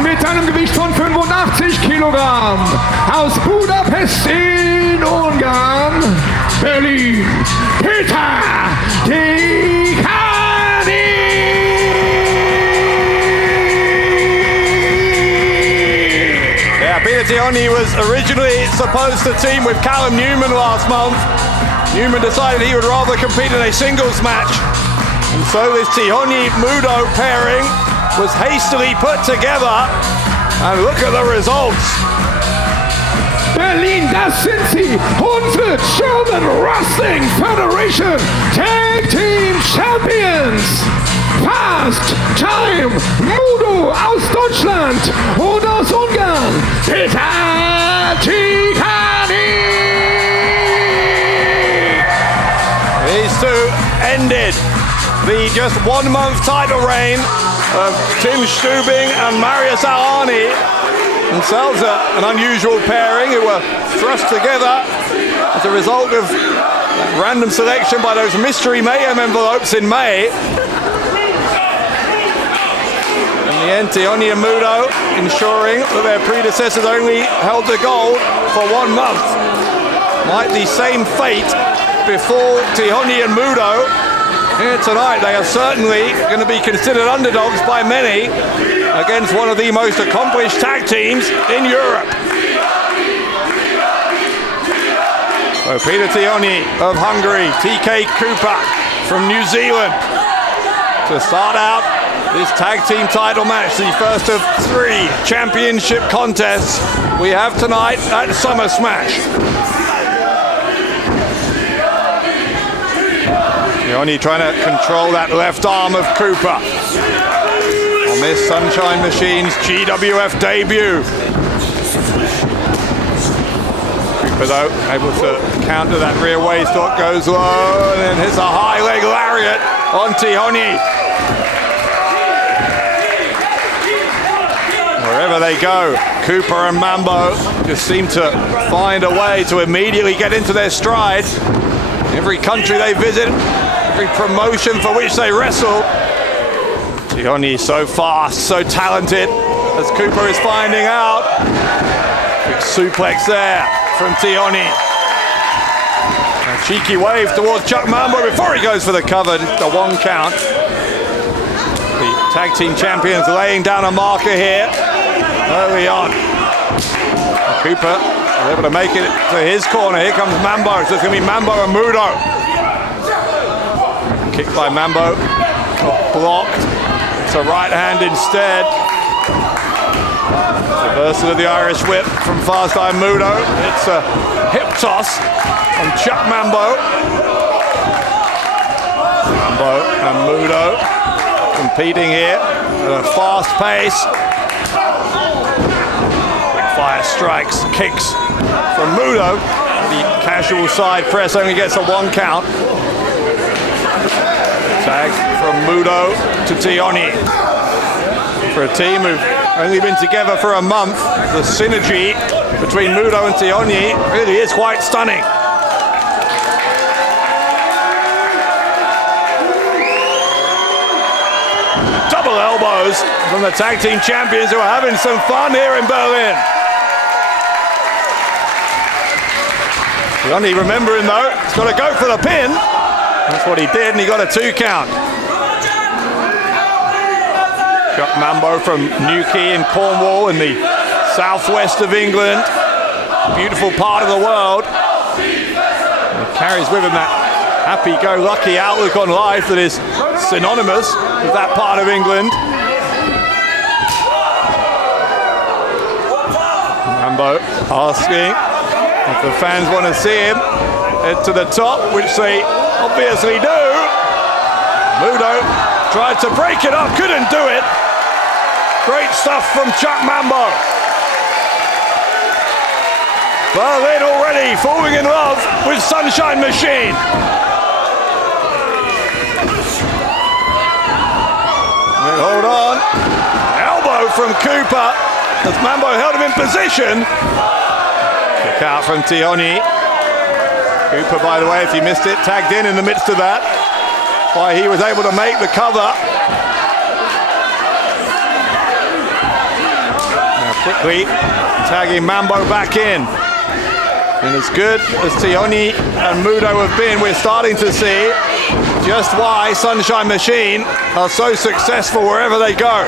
Mit einem Gewicht von 85 Kilogramm aus Budapest in Ungarn, Berlin, Peter Tihanyi! Yeah, Peter Tihanyi was originally supposed to team with Callum Newman last month. Newman decided he would rather compete in a singles match, and so this Tihanyi-Moodo pairing was hastily put together, and look at the results. Berlin, das sind sie, unsere German Wrestling Federation Tag Team Champions. Fast Time Moodo aus Deutschland und aus Ungarn, Peter Tihanyi. These two ended the just 1 month title reign of Tim Stübing and Marius, themselves an unusual pairing who were thrust together as a result of random selection by those mystery mayhem envelopes in May. In the end, Tihanyi and Moodo ensuring that their predecessors only held the gold for 1 month. Might the same fate befall Tihanyi and Moodo here tonight. They are certainly going to be considered underdogs by many against one of the most accomplished tag teams in Europe. So Peter Tihanyi of Hungary, TK Cooper from New Zealand to start out this tag team title match, the first of 3 championship contests we have tonight at Summer Smash. Tihanyi trying to control that left arm of Cooper on this Sunshine Machine's GWF debut. Cooper though able to counter that rear waist hook, goes low and then hits a high leg lariat on Tihanyi. Wherever they go, Cooper and Mambo just seem to find a way to immediately get into their stride. Every country they visit, every promotion for which they wrestle. Tihanyi so fast, so talented, as Cooper is finding out. Big suplex there from Tihanyi. A cheeky wave towards Chuck Mambo before he goes for the cover, just a 1 count. The tag team champions laying down a marker here early on. Cooper able to make it to his corner. Here comes Mambo. So it's going to be Mambo and Moodo. kick by Mambo. Got blocked. It's a right hand instead. Reversal of the Irish whip from Fast Eye Moodo. It's a hip toss from Chuck Mambo. Mambo and Moodo competing here at a fast pace. Quick fire strikes, kicks from Moodo. The casual side press only gets a 1 count. Tag from Moodo to Tihanyi. For a team who've only been together for a month, the synergy between Moodo and Tihanyi really is quite stunning. Double elbows from the tag team champions who are having some fun here in Berlin. Tihanyi remembering though, he's got to go for the pin. That's what he did, and he got a 2 count. Got Mambo from Newquay in Cornwall in the southwest of England. Beautiful part of the world. And he carries with him that happy-go-lucky outlook on life that is synonymous with that part of England. Mambo asking if the fans want to see him head to the top, which they obviously do. Moodo tried to break it up, couldn't do it. Great stuff from Chuck Mambo. Berlin already falling in love with Sunshine Machine. Hold on. Elbow from Cooper as Mambo held him in position. Kick out from Tihanyi. Cooper, by the way, if you missed it, tagged in the midst of that. Why he was able to make the cover. Now quickly tagging Mambo back in. And as good as Tihanyi and Moodo have been, we're starting to see just why Sunshine Machine are so successful wherever they go.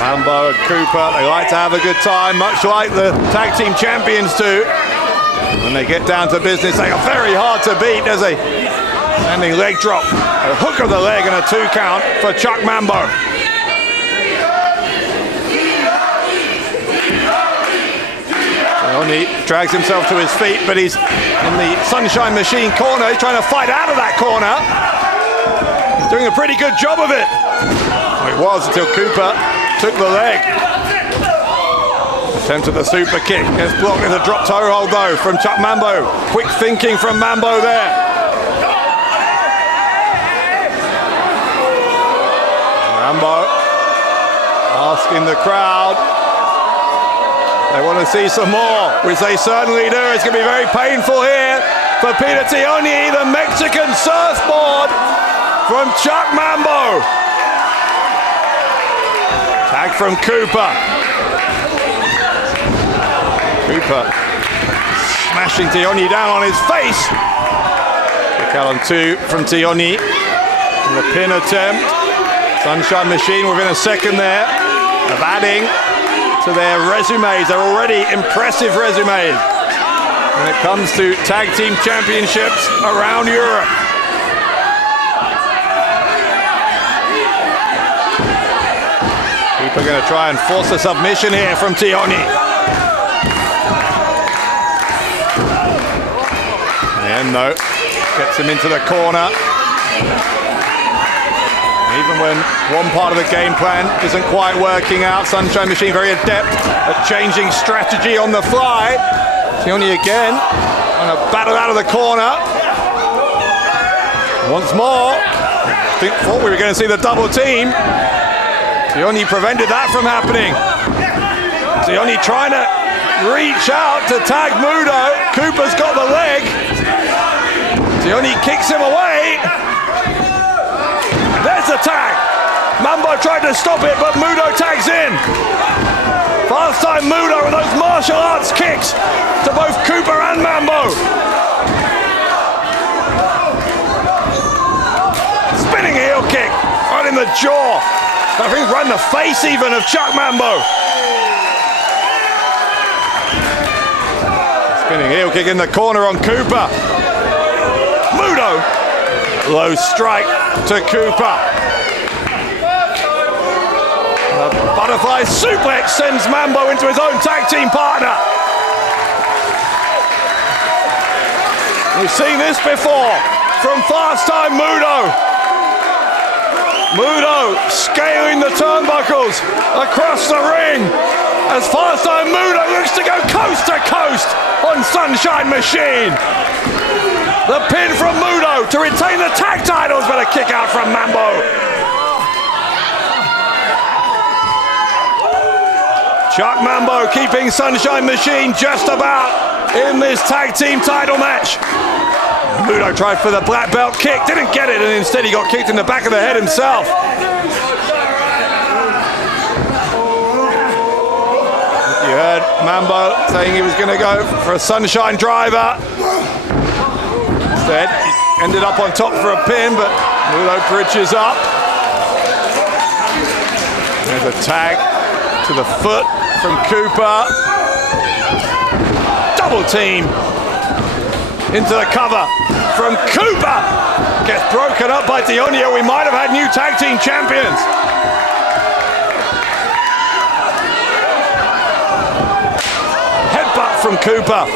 Mambo and Cooper, they like to have a good time, much like the tag team champions do. When they get down to business, they are very hard to beat. There's a standing leg drop, a hook of the leg and a 2 count for Chuck Mambo. Tihanyi drags himself to his feet, but he's in the Sunshine Machine corner. He's trying to fight out of that corner. He's doing a pretty good job of it. Well, it was until Cooper took the leg. Attempted the super kick. Gets blocked with a drop toe hold though from Chuck Mambo. Quick thinking from Mambo there. Rambo asking the crowd. They want to see some more, which they certainly do. It's going to be very painful here for Peter Tihanyi, the Mexican surfboard from Chuck Mambo. Tag from Cooper. Cooper smashing Tihanyi down on his face. Kick out on 2 from Tihanyi. And the pin attempt. Sunshine Machine within a second there of adding to their resumes, their already impressive resumes when it comes to tag team championships around Europe. People are going to try and force a submission here from Tihanyi. And no, gets him into the corner. Even when one part of the game plan isn't quite working out, Sunshine Machine very adept at changing strategy on the fly. Tihanyi again, trying to battle out of the corner. Once more, thought we were going to see the double team. Tihanyi prevented that from happening. Tihanyi trying to reach out to tag Moodo. Cooper's got the leg. Tihanyi kicks him away. There's the tag. Mambo tried to stop it, but Moodo tags in. Fast time Moodo with those martial arts kicks to both Cooper and Mambo. Spinning heel kick right in the jaw. I think right in the face even of Chuck Mambo. Spinning heel kick in the corner on Cooper. Moodo. Low strike to Cooper. The butterfly suplex sends Mambo into his own tag team partner. We've seen this before from Fast Time Moodo. Moodo scaling the turnbuckles across the ring as Fast Time Moodo looks to go coast to coast on Sunshine Machine. The pin from Moodo to retain the tag titles, but a kick out from Mambo. Chuck Mambo keeping Sunshine Machine just about in this tag team title match. Moodo tried for the black belt kick, didn't get it, and instead he got kicked in the back of the head himself. You heard Mambo saying he was going to go for a Sunshine driver. Instead, he ended up on top for a pin, but Moodo bridges up. There's a tag to the foot from Cooper. Double team into the cover from Cooper. Gets broken up by Tihanyi. We might have had new tag team champions. Headbutt from Cooper.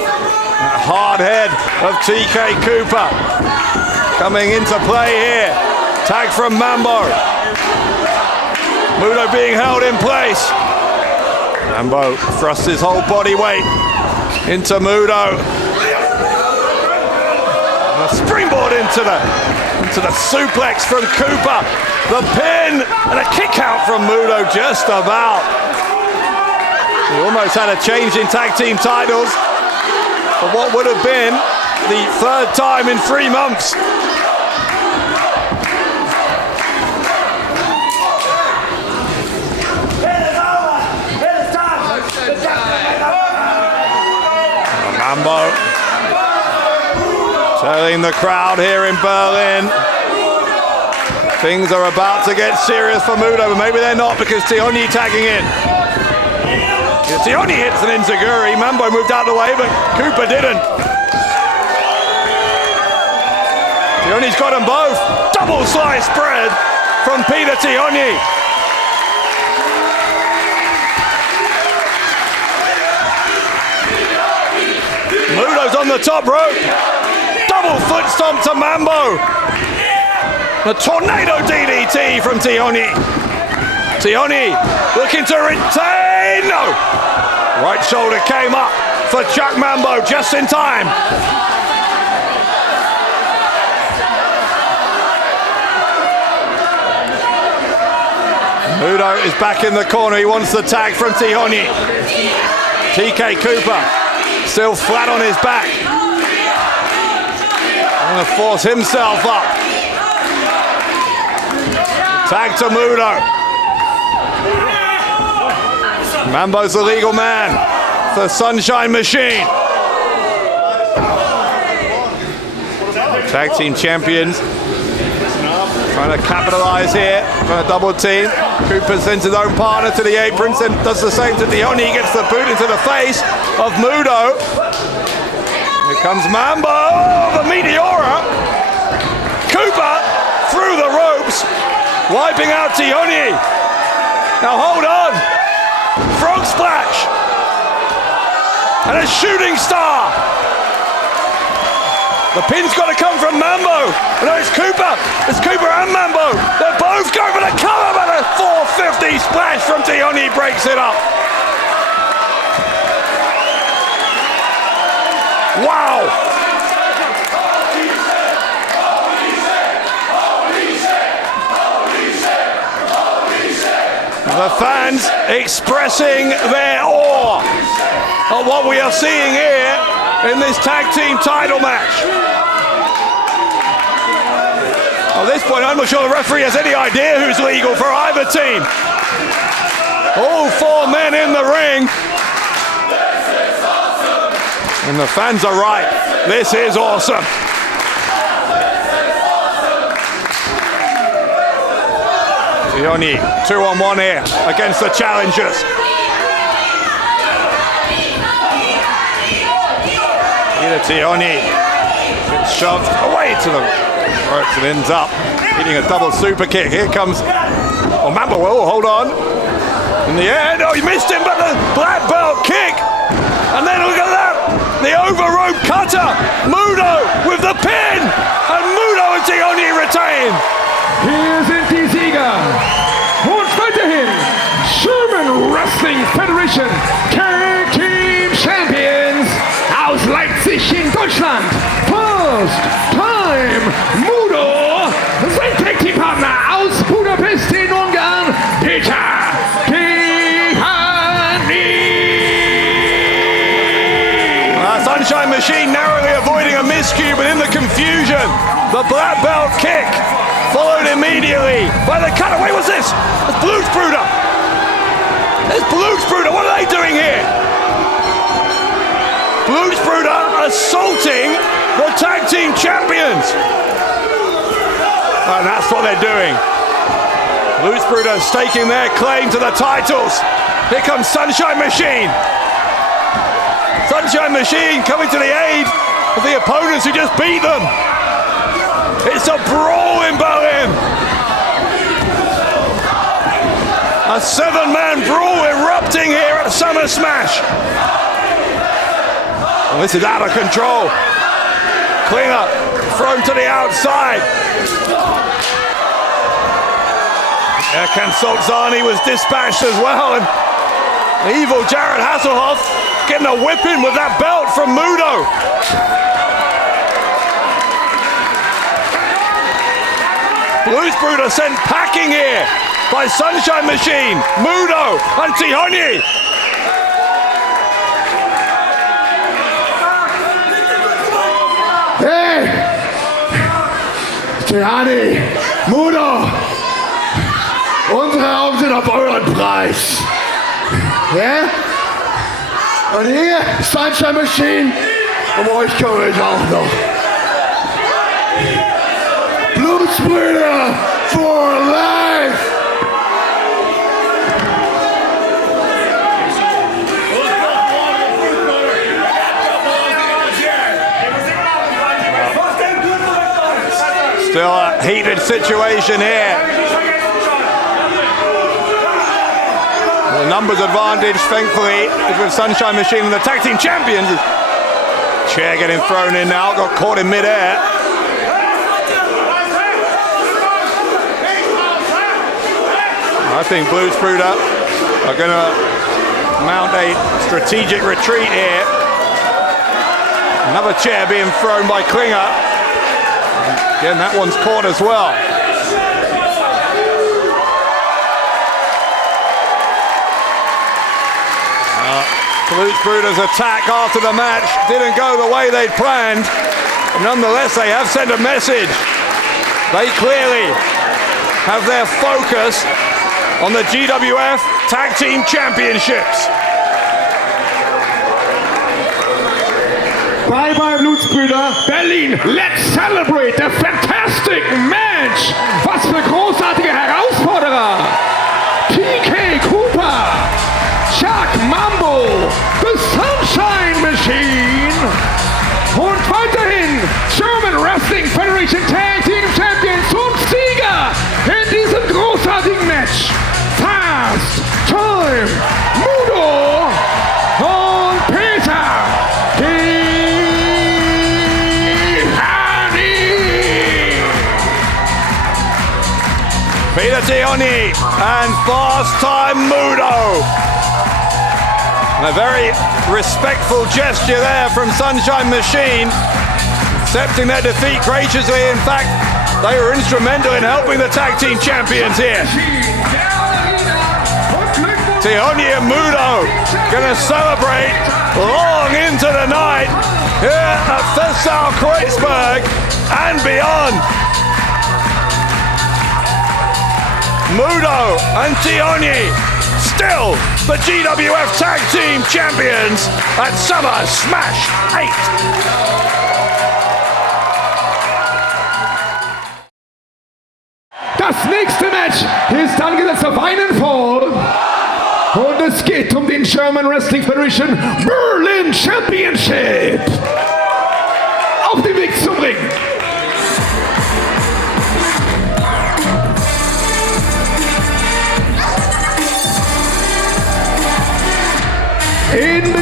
A hard head of TK Cooper coming into play here. Tag from Mambo. Moodo being held in place. Mambo thrusts his whole body weight into Moodo. A springboard into the suplex from Cooper. The pin and a kick out from Moodo just about. He almost had a change in tag team titles for what would have been the third time in 3 months. Mambo telling the crowd here in Berlin things are about to get serious for Moodo, but maybe they're not because Tihanyi tagging in. Tihanyi hits an enziguri. Mambo moved out of the way, but Cooper didn't. Tihanyi's got them both. Double slice spread from Peter Tihanyi. Moodo's on the top rope. Double foot stomp to Mambo. The tornado DDT from Tihanyi. Tihanyi looking to retain. No. Right shoulder came up for Chuck Mambo just in time. Moodo is back in the corner. He wants the tag from Tihanyi. TK Cooper still flat on his back. Going to force himself up. Tag to Moodo. Mambo's the legal man for Sunshine Machine. Tag team champions trying to capitalize here, trying to double team. Cooper sends his own partner to the apron and does the same to Tihanyi. He gets the boot into the face of Moodo. Here comes Mambo, the Meteora. Cooper through the ropes, wiping out Tihanyi. Now hold on. Frog splash. And a shooting star. The pin's got to come from Mambo. No, it's Cooper. It's Cooper and Mambo. They're both going for the cover, but a 450 splash from Tihanyi breaks it up. Wow. The fans expressing their awe at what we are seeing here in this tag team title match. At this point, I'm not sure the referee has any idea who's legal for either team. All 4 men in the ring. And the fans are right. This is awesome. Tihanyi, 2-on-1 here against the challengers. Tihanyi gets shoved away to the ropes and ends up hitting a double super kick. Here comes Mambo. Oh, hold on. In the air. No, he missed him, but the black belt kick. And then look at that. The over rope cutter. Moodo with the pin. And Moodo and Tihanyi retain. Hier sind die Sieger. Und weiterhin German Wrestling Federation Tag Team Champions aus Leipzig in Deutschland. First time Moodo, sein Tag Team Partner aus Budapest in Ungarn, Peter Tihanyi. Sunshine Machine narrowly avoiding a miscue, but in the confusion, the black belt kick followed immediately by the cutaway. What's this? It's Blutsbrüder. It's Blutsbrüder. What are they doing here? Blutsbrüder assaulting the tag team champions. And that's what they're doing. Blutsbrüder staking their claim to the titles. Here comes Sunshine Machine. Sunshine Machine coming to the aid of the opponents who just beat them. It's a brawl in Berlin. A 7-man brawl erupting here at Summer Smash. Well, this is out of control. Klinger thrown to the outside. Erkan Sulcani was dispatched as well, and evil Jared Hasselhoff getting a whipping with that belt from Moodo. Blutsbrüder sent packing here by Sunshine Machine, Moodo and Tihanyi. Hey! Tihanyi, Moodo! Unsere Augen sind auf euren Preis. Ja? Und hier, Sunshine Machine, um euch kümmere ich auch noch. Blutsbrüder for life! Still a heated situation here. The numbers advantage, thankfully, is with Sunshine Machine and the tag team champions. Chair getting thrown in now, got caught in midair. I think Blutsbrüder are going to mount a strategic retreat here. Another chair being thrown by Klinger. Again, that one's caught as well. Blutsbrüder's attack after the match didn't go the way they'd planned. Nonetheless, they have sent a message. They clearly have their focus on the GWF Tag Team Championships. Bye bye Blutsbrüder, Berlin, let's celebrate the fantastic match! Was für großartige Herausforderer! TK Cooper, Mambo, the Sunshine Machine und weiterhin German Wrestling Federation Tag Team Champions und Sieger in diesem großartigen Match. Fast Time Moodo und Peter Tihanyi and Fast Time Moodo. And a very respectful gesture there from Sunshine Machine, accepting their defeat graciously. In fact, they were instrumental in helping the tag team champions here. Tihanyi and Moodo gonna celebrate long into the night here at Festsaal Kreuzberg and beyond. Moodo and Tihanyi still the GWF Tag Team Champions at Summer Smash 8. Das nächste Match ist angesetzt auf einen Fall. Und es geht um den German Wrestling Federation Berlin Championship.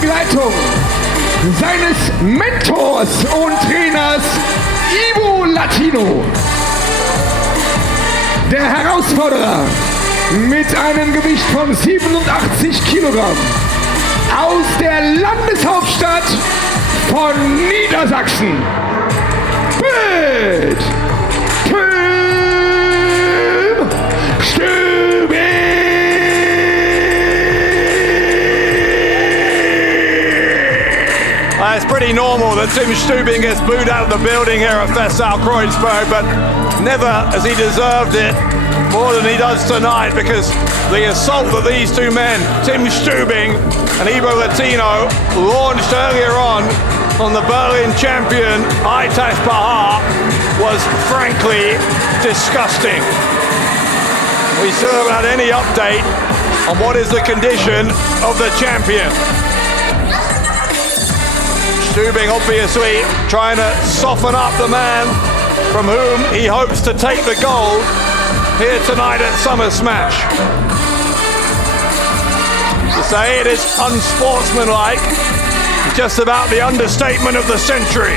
Begleitung seines Mentors und Trainers Ivo Latino. Der Herausforderer mit einem Gewicht von 87 Kilogramm aus der Landeshauptstadt von Niedersachsen. Mit Tim Stübing. It's pretty normal that Tim Stübing gets booed out of the building here at Festsaal Kreuzberg, but never has he deserved it more than he does tonight, because the assault that these two men, Tim Stübing and Ivo Latino, launched earlier on the Berlin champion Aytac Bahar was frankly disgusting. We still haven't had any update on what is the condition of the champion. Stübing obviously trying to soften up the man from whom he hopes to take the gold here tonight at Summer Smash. To say it is unsportsmanlike is just about the understatement of the century.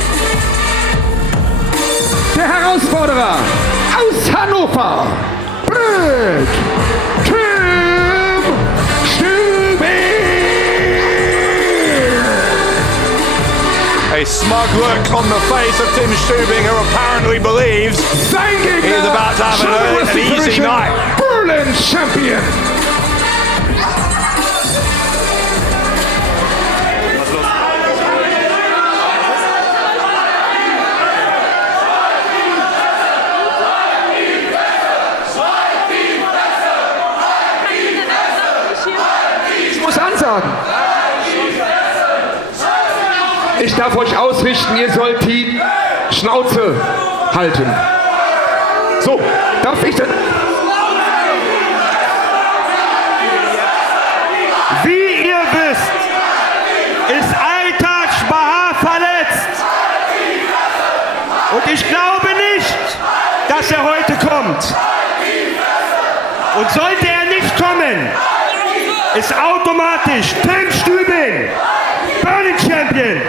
Der Herausforderer aus Hannover, Tim Stübing. A smug look on the face of Tim Stübing, who apparently believes he is about to have an easy night. Berlin champion. Ich muss ansagen. Ich darf euch ausrichten, ihr sollt die Schnauze halten. So, darf ich denn? Wie ihr wisst, ist Aytac Bahar verletzt. Und ich glaube nicht, dass er heute kommt. Und sollte er nicht kommen, ist automatisch Tim Stübing Berlin Champion.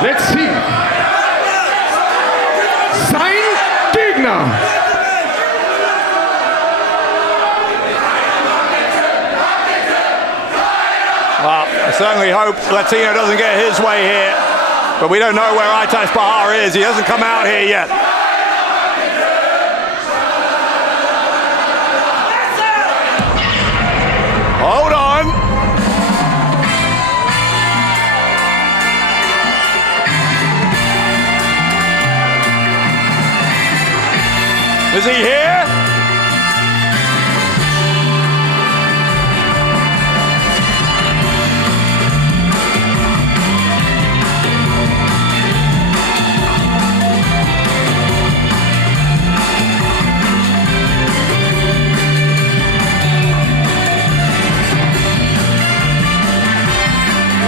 Let's see. Sein Gegner. Well, I certainly hope Latino doesn't get his way here, but we don't know where Aytac Bahar is. He hasn't come out here yet. Hold on. Is he here?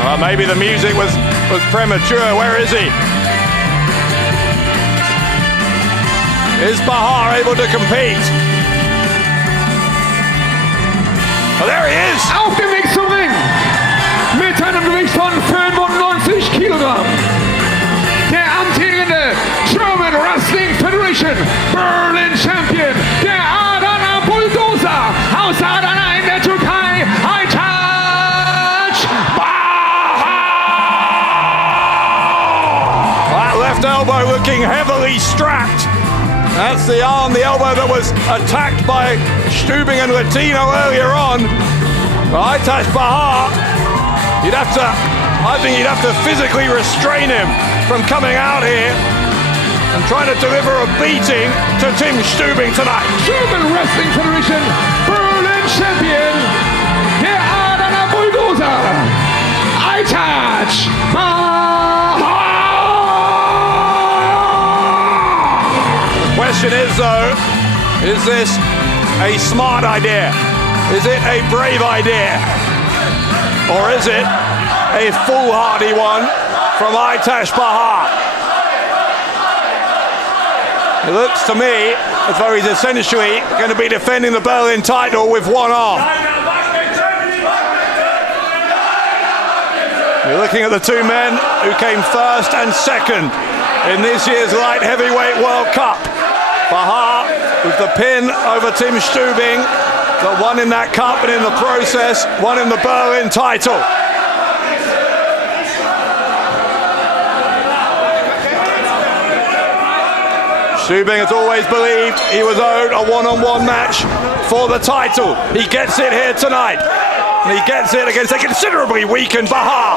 Well, maybe the music was premature. Where is he? Is Bahar able to compete? Oh, there he is! Auf dem Weg zum Ring mit einem Gewicht von 95 Kilogramm. Der amtierende German Wrestling Federation Berlin Champion, der Adana Bulldozer aus Adana in der Türkei, Aytac Bahar. That left elbow looking heavily strapped. That's the arm, the elbow that was attacked by Stübing and Latino earlier on. But Aytac Bahar, I think you'd have to physically restrain him from coming out here and trying to deliver a beating to Tim Stübing tonight. German Wrestling Federation Berlin Champion, der Adana Bulldozer, Aytac Bahar. Question is though, is this a smart idea? Is it a brave idea? Or is it a foolhardy one from Aytac Bahar? It looks to me as though he's essentially going to be defending the Berlin title with one arm. You're looking at the two men who came first and second in this year's light heavyweight World Cup. Bahar with the pin over Tim Stübing, that won in that cup and in the process won in the Berlin title. Stübing has always believed he was owed a one-on-one match for the title. He gets it here tonight. And he gets it against a considerably weakened Bahar.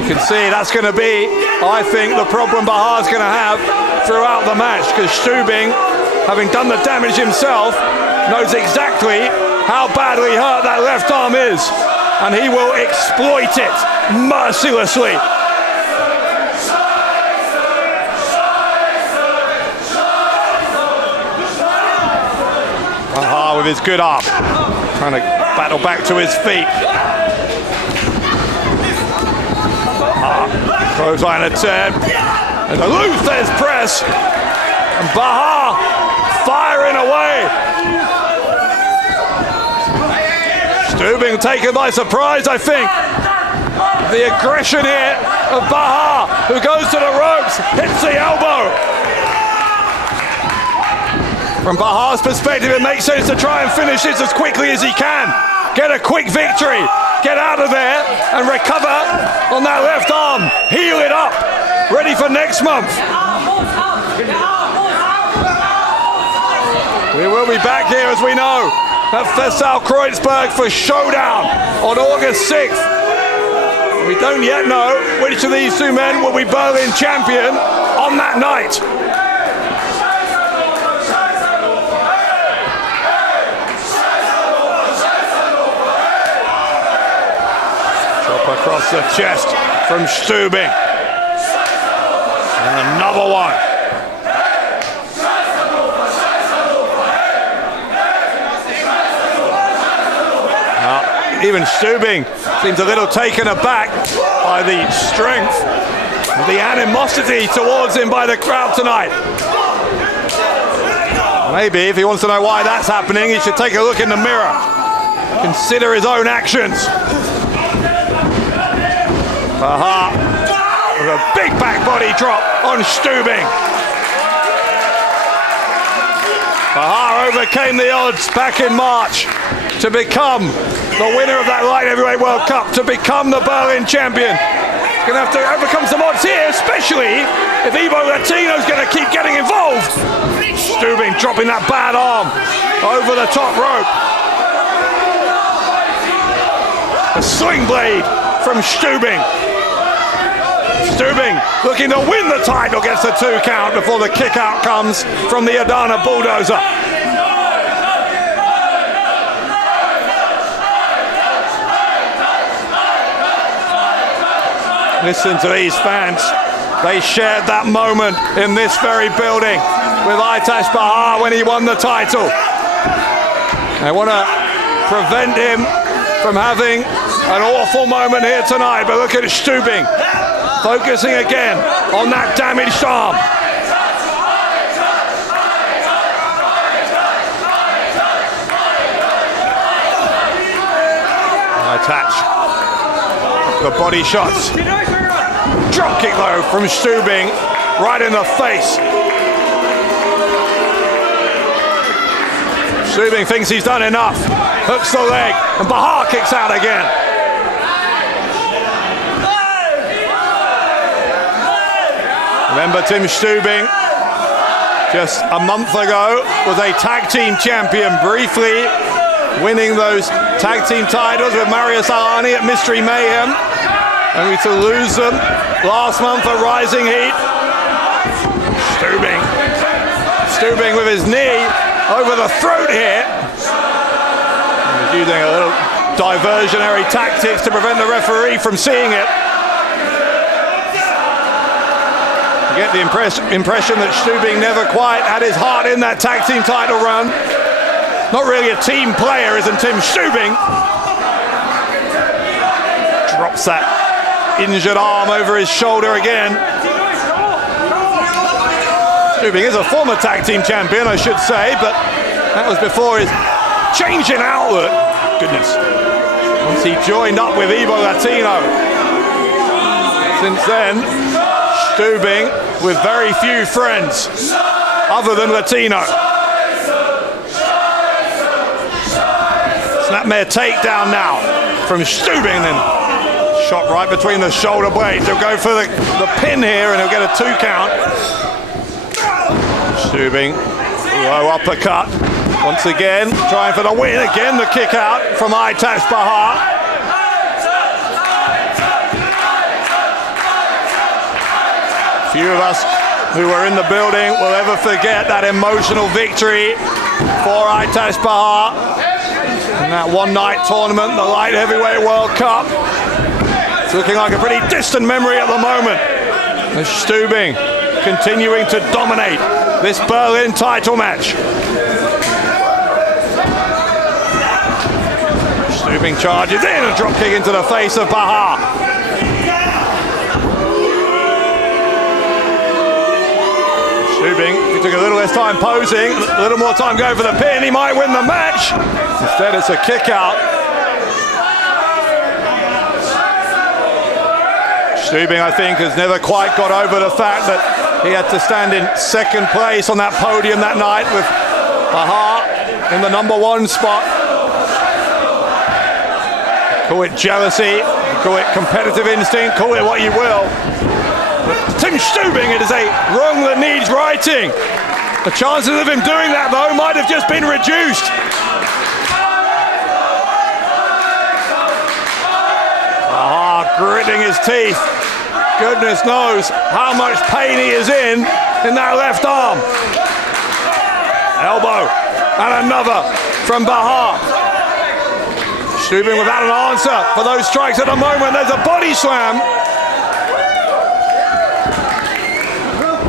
You can see that's going to be, I think, the problem Bahar's going to have throughout the match, because Stübing, having done the damage himself, knows exactly how badly hurt that left arm is. And he will exploit it mercilessly. Bahar with his good arm, trying to battle back to his feet. Bahar, clothesline attempt, and a Luther's press, and Bahar firing away. Stübing taken by surprise, I think. The aggression here of Bahar, who goes to the ropes, hits the elbow. From Bahar's perspective, it makes sense to try and finish this as quickly as he can. Get a quick victory, get out of there and recover on that left arm. Heal it up, ready for next month. We will be back here, as we know, at Festsaal Kreuzberg for Showdown on August 6th. We don't yet know which of these two men will be Berlin champion on that night. Across the chest from Stübing. And another one. Now, even Stübing seems a little taken aback by the strength, the animosity towards him by the crowd tonight. Maybe if he wants to know why that's happening, he should take a look in the mirror. Consider his own actions. Bahar with a big back body drop on Stübing. Bahar overcame the odds back in March to become the winner of that light heavyweight World Cup, to become the Berlin champion. He's going to have to overcome some odds here, especially if Ivo Latino's going to keep getting involved. Stübing dropping that bad arm over the top rope. A sling blade from Stübing. Stübing looking to win the title, gets the 2 count before the kick out comes from the Adana Bulldozer. Listen to these fans. They shared that moment in this very building with Aytac Bahar when he won the title. They want to prevent him from having an awful moment here tonight, but look at Stübing. Focusing again on that damaged arm. Aytac. The body shots. Drop kick though from Stübing, right in the face. Stübing thinks he's done enough. Hooks the leg, and Bahar kicks out again. Remember, Tim Stübing, just a month ago, was a tag team champion, briefly winning those tag team titles with Marius at Mystery Mayhem, only to lose them last month at Rising Heat. Stübing with his knee over the throat here. He's using a little diversionary tactics to prevent the referee from seeing it. You get the impression that Stübing never quite had his heart in that tag team title run. Not really a team player, isn't Tim Stübing? Drops that injured arm over his shoulder again. Stübing is a former tag team champion, I should say, but that was before his change in outlook. Goodness. Once he joined up with Evo Latino. Since then, Stübing with very few friends other than Latino. Snapmare takedown now from Stübing, and shot right between the shoulder blades. He'll go for the pin here and he'll get a 2 count. Stübing, low uppercut. Once again, trying for the win. Again, the kick out from Aytac Bahar. Few of us who were in the building will ever forget that emotional victory for Aytac Bahar in that one-night tournament, the Light Heavyweight World Cup. It's looking like a pretty distant memory at the moment. As Stübing continuing to dominate this Berlin title match. Stübing charges in, a drop kick into the face of Bahar. Stübing, he took a little less time posing, a little more time going for the pin, he might win the match. Instead it's a kick out. Stübing, I think, has never quite got over the fact that he had to stand in second place on that podium that night with Bahar in the #1 spot. Call it jealousy, call it competitive instinct, call it what you will. But Tim Stübing, it is a wrong that needs righting. The chances of him doing that, though, might have just been reduced. Bahar gritting his teeth. Goodness knows how much pain he is in that left arm. Elbow, and another from Bahar. Stübing without an answer for those strikes at the moment. There's a body slam.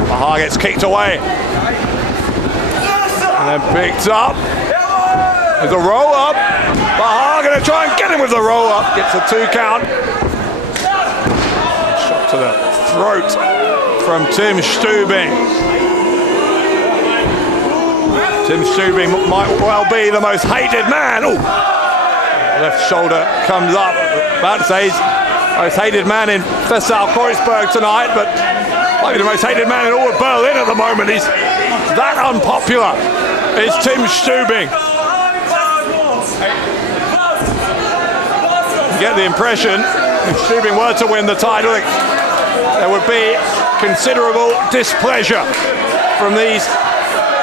Bahar gets kicked away. And then picked up. There's a roll up. Bahar gonna try and get him with the roll up. Gets a 2 count. Shot to the throat from Tim Stübing. Tim Stübing might well be the most hated man. Ooh. Left shoulder comes up. About to say he's the most hated man in Festsaal Kreuzberg tonight, but might be the most hated man in all of Berlin at the moment. He's that unpopular. It's Tim Stübing. You get the impression if Stübing were to win the title, there would be considerable displeasure from these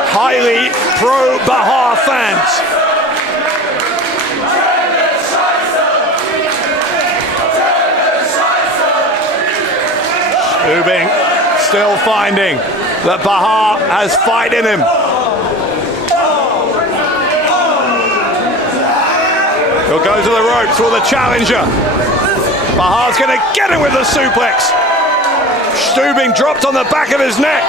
highly pro-Bahar fans. Stübing still finding that Bahar has fight in him. He'll go to the ropes for the challenger. Bahar's going to get him with the suplex. Stübing dropped on the back of his neck.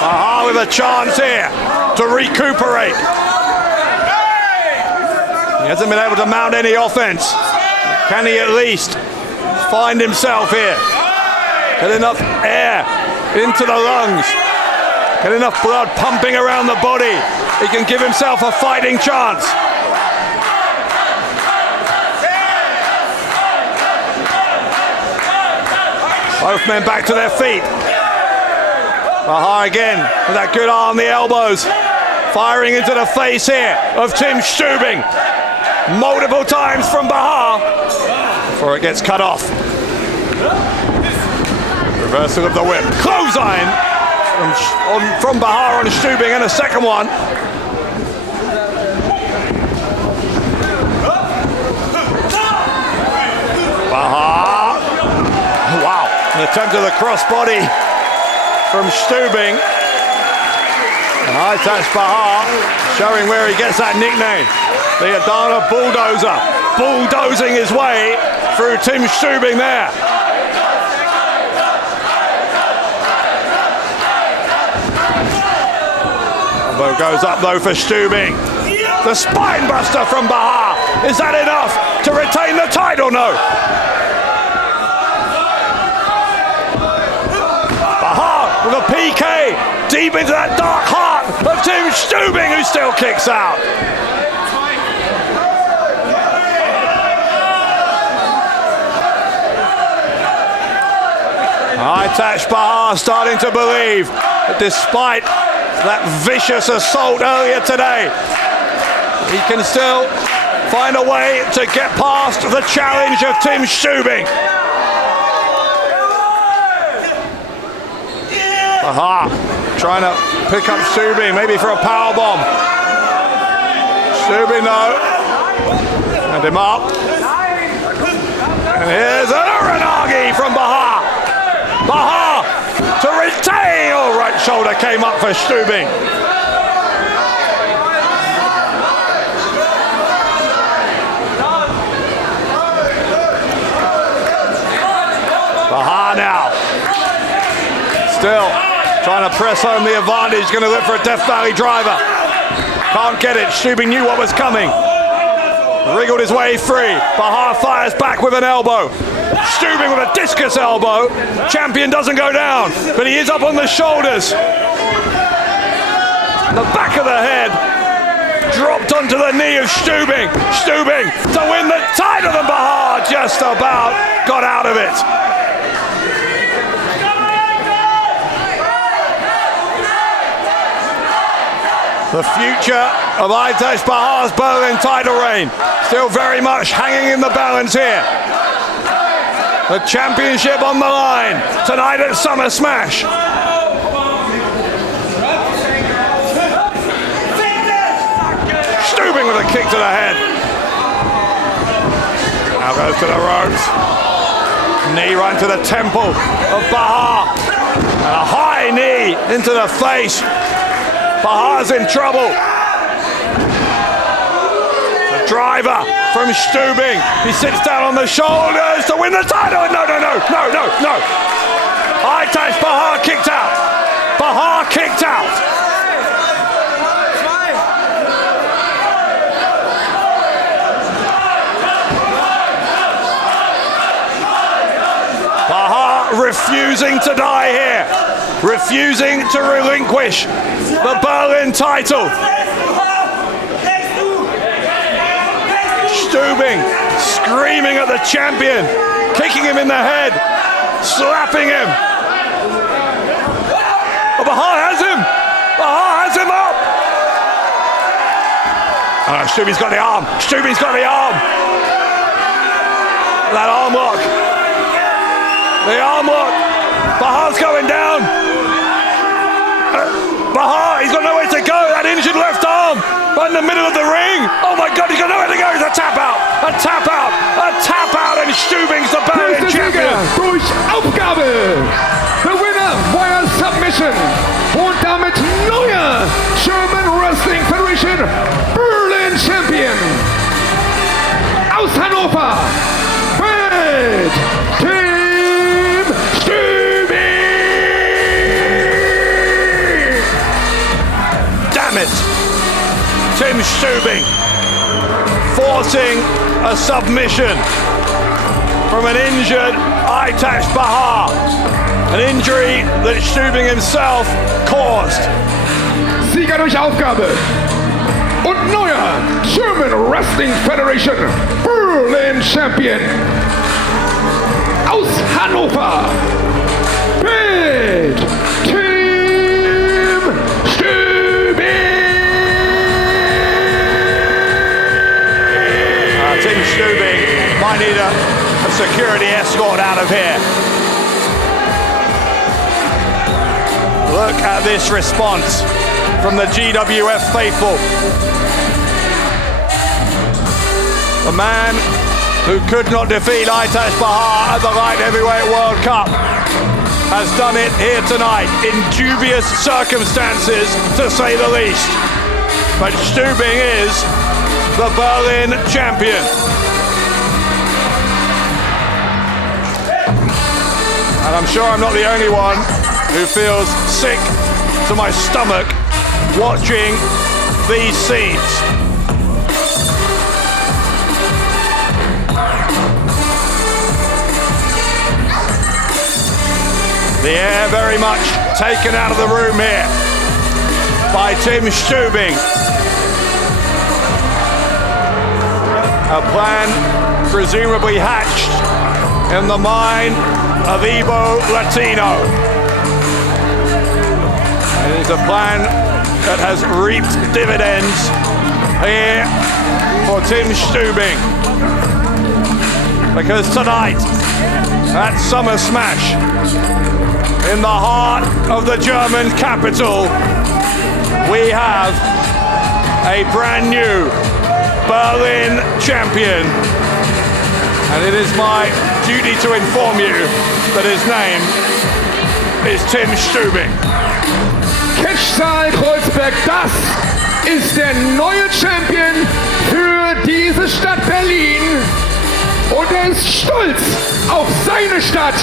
Bahar with a chance here to recuperate. He hasn't been able to mount any offense. Can he at least find himself here? Get enough air into the lungs. Get enough blood pumping around the body. He can give himself a fighting chance. Both men back to their feet. Bahar again with that good arm, the elbows. Firing into the face here of Tim Stübing. Multiple times from Bahar before it gets cut off. Reversal of the whip. Clothesline from Bahar on Stübing, and a second one. Bahar. Wow. An attempt at the crossbody from Stübing. And Aytac Bahar showing where he gets that nickname. The Adana Bulldozer, bulldozing his way through Tim Stübing there. Elbow goes up though for Stübing. The spine buster from Bahar. Is that enough? to retain the title? No. Bahar with a PK deep into that dark heart of Team Stübing, who still kicks out. Aytac Bahar starting to believe that despite that vicious assault earlier today, he can still find a way to get past the challenge of Team Stübing. Bahar trying to pick up Stübing, maybe for a power bomb. Stübing though, and him up. And here's an Uranagi from Bahar. Bahar to retain. Oh, right shoulder came up for Stübing. Bahar now. Still trying to press home the advantage. Going to look for a Death Valley driver. Can't get it. Stübing knew what was coming. Wriggled his way free. Bahar fires back with an elbow. Stübing with a discus elbow. Champion doesn't go down, but he is up on the shoulders. The back of the head dropped onto the knee of Stübing. Stübing to win the title, and Bahar just about got out of it. The future of Aytac Bahar's Berlin title reign still very much hanging in the balance here. The championship on the line tonight at Summer Smash. Stübing with a kick to the head. Now goes to the ropes. Knee right to the temple of Bahar. And a high knee into the face. Bahar's in trouble. The driver from Stübing. He sits down on the shoulders to win the title. No. Aytac Bahar kicked out. Bahar kicked out. Bahar refusing to die here. Refusing to relinquish the Berlin title. Stübing screaming at the champion, kicking him in the head, slapping him. Oh, Bahar has him. Bahar has him up. Oh, Stübing's got the arm. Stübing's got the arm. That arm lock. The arm lock. Bahar's going down. Bahar, he's got nowhere to go. That injured left arm right in the middle of the ring. Oh my God, he's got nowhere to go. It's a tap out. A tap out. A tap out, and Stübing's the Berlin champion. Durch Aufgabe. The winner via submission. Und damit neuer German Wrestling Federation Berlin Champion. Aus Hannover. Mit Team Stübing. Damn it. Team Stübing forcing a submission from an injured Aytac Bahar. An injury that Stübing himself caused. Sieger durch Aufgabe und neuer German Wrestling Federation Berlin Champion aus Hannover mit Team Stübing. Team Stübing might need a security escort out of here. Look at this response from the GWF faithful. The man who could not defeat Aytac Bahar at the Light Heavyweight World Cup has done it here tonight in dubious circumstances, to say the least. But Stübing is the Berlin champion. And I'm sure I'm not the only one who feels sick to my stomach watching these scenes. The air very much taken out of the room here by Tim Stübing. A plan presumably hatched in the mind of Ivo Latino. It is a plan that has reaped dividends here for Tim Stübing. Because tonight, at Summer Smash, in the heart of the German capital, we have a brand new Berlin champion. And it is my duty to inform you that his name is Tim Stübing. Catchsaal Kreuzberg, das ist der neue Champion für diese Stadt Berlin. Und er ist stolz auf seine Stadt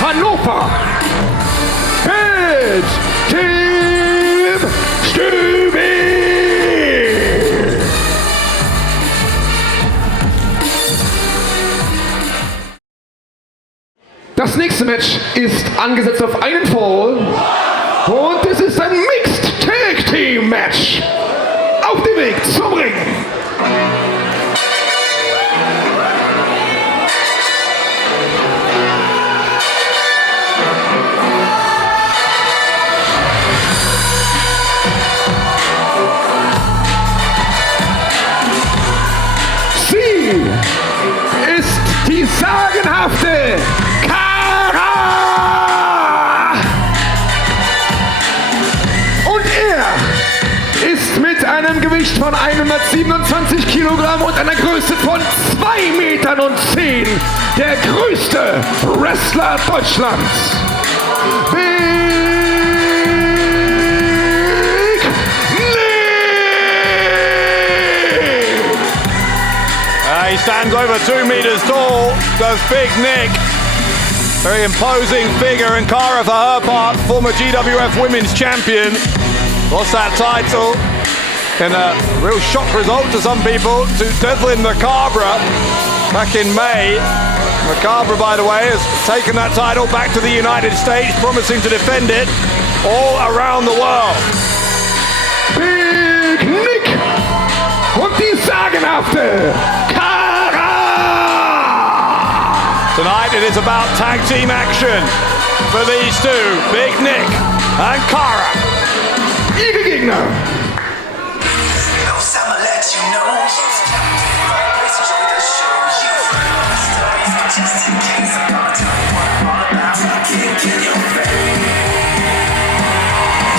Hannover. Mit Tim Stübing. Das nächste Match ist angesetzt auf einen Fall. Und es ist ein Mixed Tag Team Match. Auf dem Weg zum Ring. Sie ist die sagenhafte mit einem Gewicht von 127 Kilogramm und einer Größe von 2,10 Metern der größte Wrestler Deutschlands. Big Nick! He stands over 2 meters tall, does Big Nick. Very imposing figure, and Cara, for her part, former GWF Women's Champion, lost that title in a real shock result to some people to Devlin Macabre back in May. Macabre, by the way, has taken that title back to the United States, promising to defend it all around the world. Big Nick und die sagenhafte Cara! Tonight it is about tag team action for these two, Big Nick and Cara. Ihre Gegner.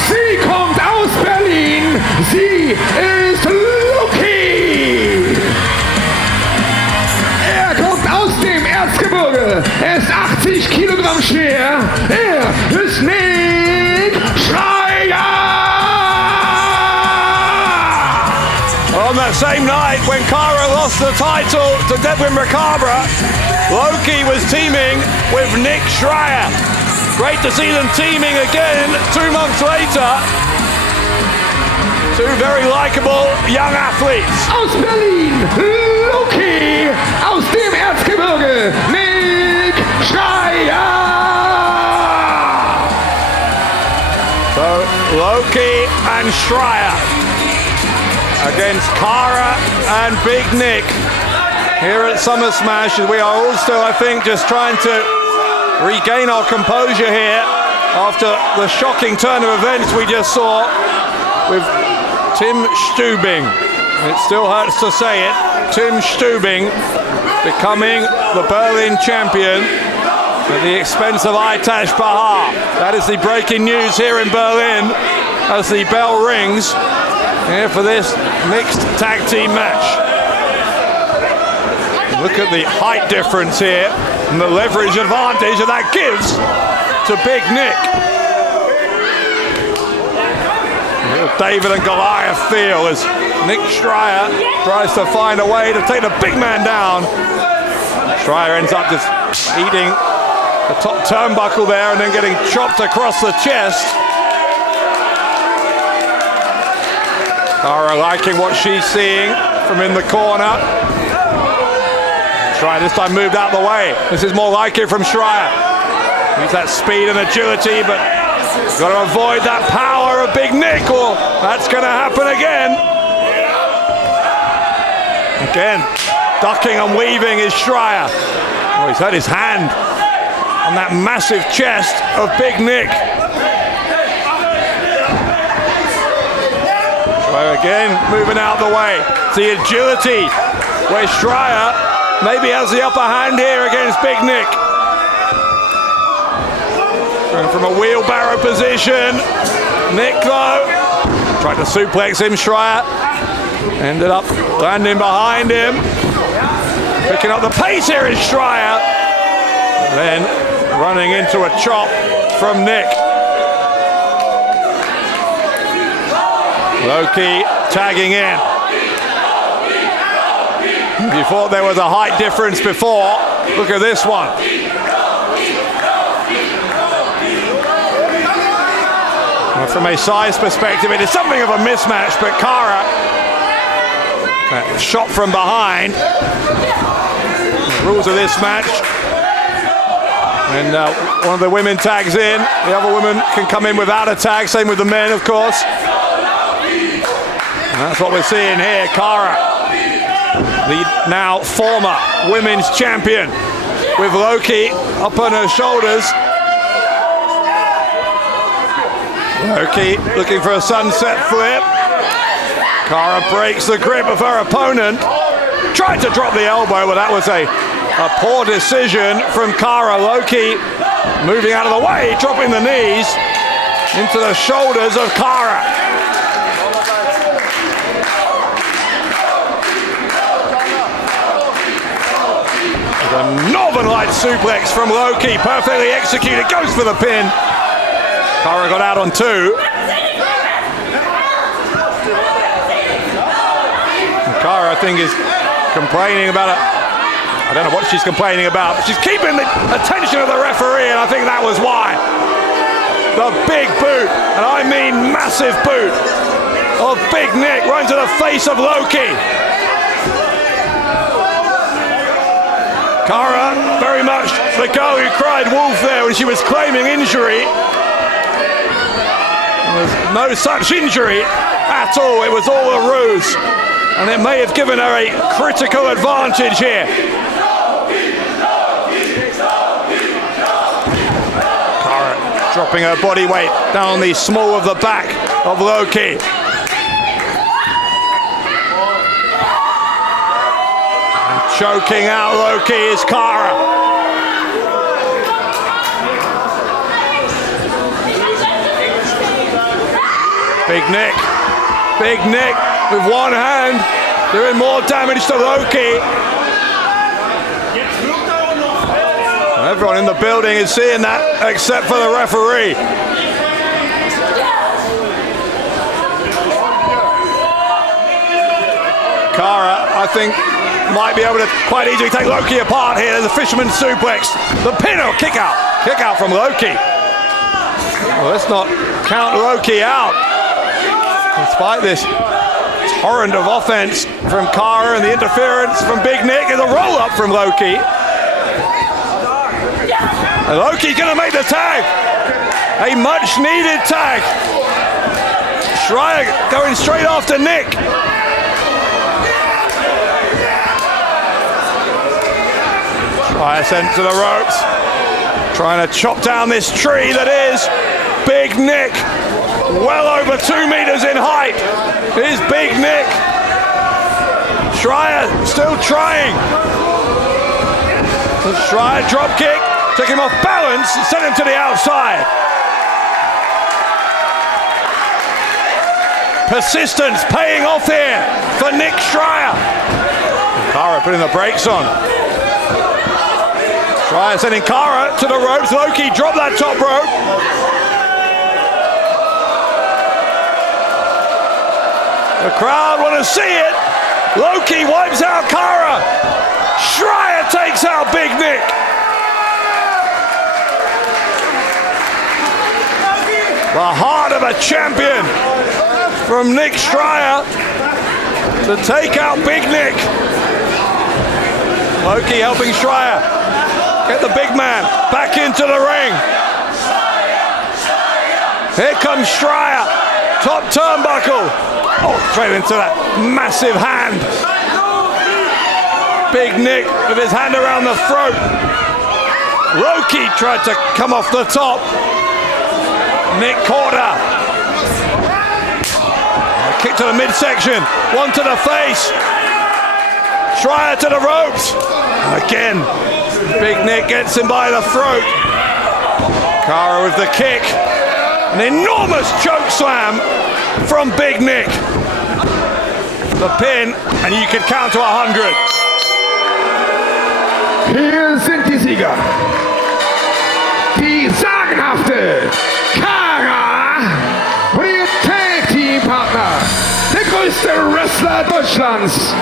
Sie kommt aus Berlin. Sie ist Loky. Er kommt aus dem Erzgebirge. Er ist 80 Kilogramm schwer. Er ist Nick Schreier. On that same night when Cara lost the title to Devlin Macabre, Loky was teaming with Nick Schreier. Great to see them teaming again 2 months later. Two very likable young athletes. Aus Berlin, Loky. Aus dem Erzgebirge, Nick Schreier. So Loky and Schreier against Cara and Big Nick here at Summer Smash. We are all still, I think, just trying to regain our composure here after the shocking turn of events we just saw with Tim Stübing. It still hurts to say it. Tim Stübing becoming the Berlin champion at the expense of Aytac Bahar. That is the breaking news here in Berlin as the bell rings here for this mixed tag team match. Look at the height difference here and the leverage advantage that that gives to Big Nick. David and Goliath feel as Nick Schreier tries to find a way to take the big man down. Schreier ends up just eating the top turnbuckle there and then getting chopped across the chest. Cara liking what she's seeing from in the corner. Schreier this time moved out of the way. This is more like it from Schreier. Use that speed and agility, but got to avoid that power of Big Nick, or that's going to happen again. Again, ducking and weaving is Schreier. Oh, he's had his hand on that massive chest of Big Nick. Schreier again moving out of the way. It's the agility where Schreier maybe has the upper hand here against Big Nick. Going from a wheelbarrow position. Nick though tried to suplex him. Schreier ended up landing behind him. Picking up the pace here is Schreier. Then running into a chop from Nick. Loky tagging in. If you thought there was a height difference before, look at this one. Well, from a size perspective, it is something of a mismatch, but Kara, shot from behind. The rules of this match. And one of the women tags in. The other woman can come in without a tag. Same with the men, of course. And that's what we're seeing here. Kara, the now former women's champion, with Loky up on her shoulders. Loky looking for a sunset flip. Kara breaks the grip of her opponent. Tried to drop the elbow, but that was a poor decision from Kara. Loky moving out of the way, dropping the knees into the shoulders of Kara. The Northern Light suplex from Loky, perfectly executed, goes for the pin. Kara got out on two. Kara, I think, is complaining about it. I don't know what she's complaining about, but she's keeping the attention of the referee, and I think that was why. The big boot, and I mean massive boot, of Big Nick right into the face of Loky. Kara, very much the girl who cried wolf there when she was claiming injury. There was no such injury at all. It was all a ruse, and it may have given her a critical advantage here. Kara dropping her body weight down the small of the back of Loky. And choking out Loky is Kara. Big Nick with one hand, doing more damage to Loky. Everyone in the building is seeing that, except for the referee. Kara, I think, might be able to quite easily take Loky apart here. There's a fisherman's suplex. The pin or kick out from Loky. Well, let's not count Loky out. Despite this torrent of offense from Kara and the interference from Big Nick, and the roll-up from Loky. And Loky's gonna make the tag. A much-needed tag. Schreier going straight after Nick. Schreier sent to the ropes. Trying to chop down this tree that is Big Nick. Well over 2 meters in height is Big Nick. Schreier still trying. The Schreier drop kick, took him off balance and sent him to the outside. Persistence paying off here for Nick Schreier. Kara putting the brakes on. Schreier sending Kara to the ropes. Loky dropped that top rope. The crowd want to see it. Loky wipes out Kara. Schreier takes out Big Nick. The heart of a champion from Nick Schreier to take out Big Nick. Loky helping Schreier. Get the big man back into the ring. Here comes Schreier. Top turnbuckle. Oh, straight into that massive hand. Big Nick with his hand around the throat. Loky tried to come off the top. Nick caught her. Kick to the midsection. One to the face. Schreier to the ropes. Again, Big Nick gets him by the throat. Cara with the kick. An enormous choke slam from Big Nick. The pin, and you can count to 100. Hier sind die Sieger. Die sagenhafte Cara und ihr Tag Team Partner. Der größte Wrestler Deutschlands.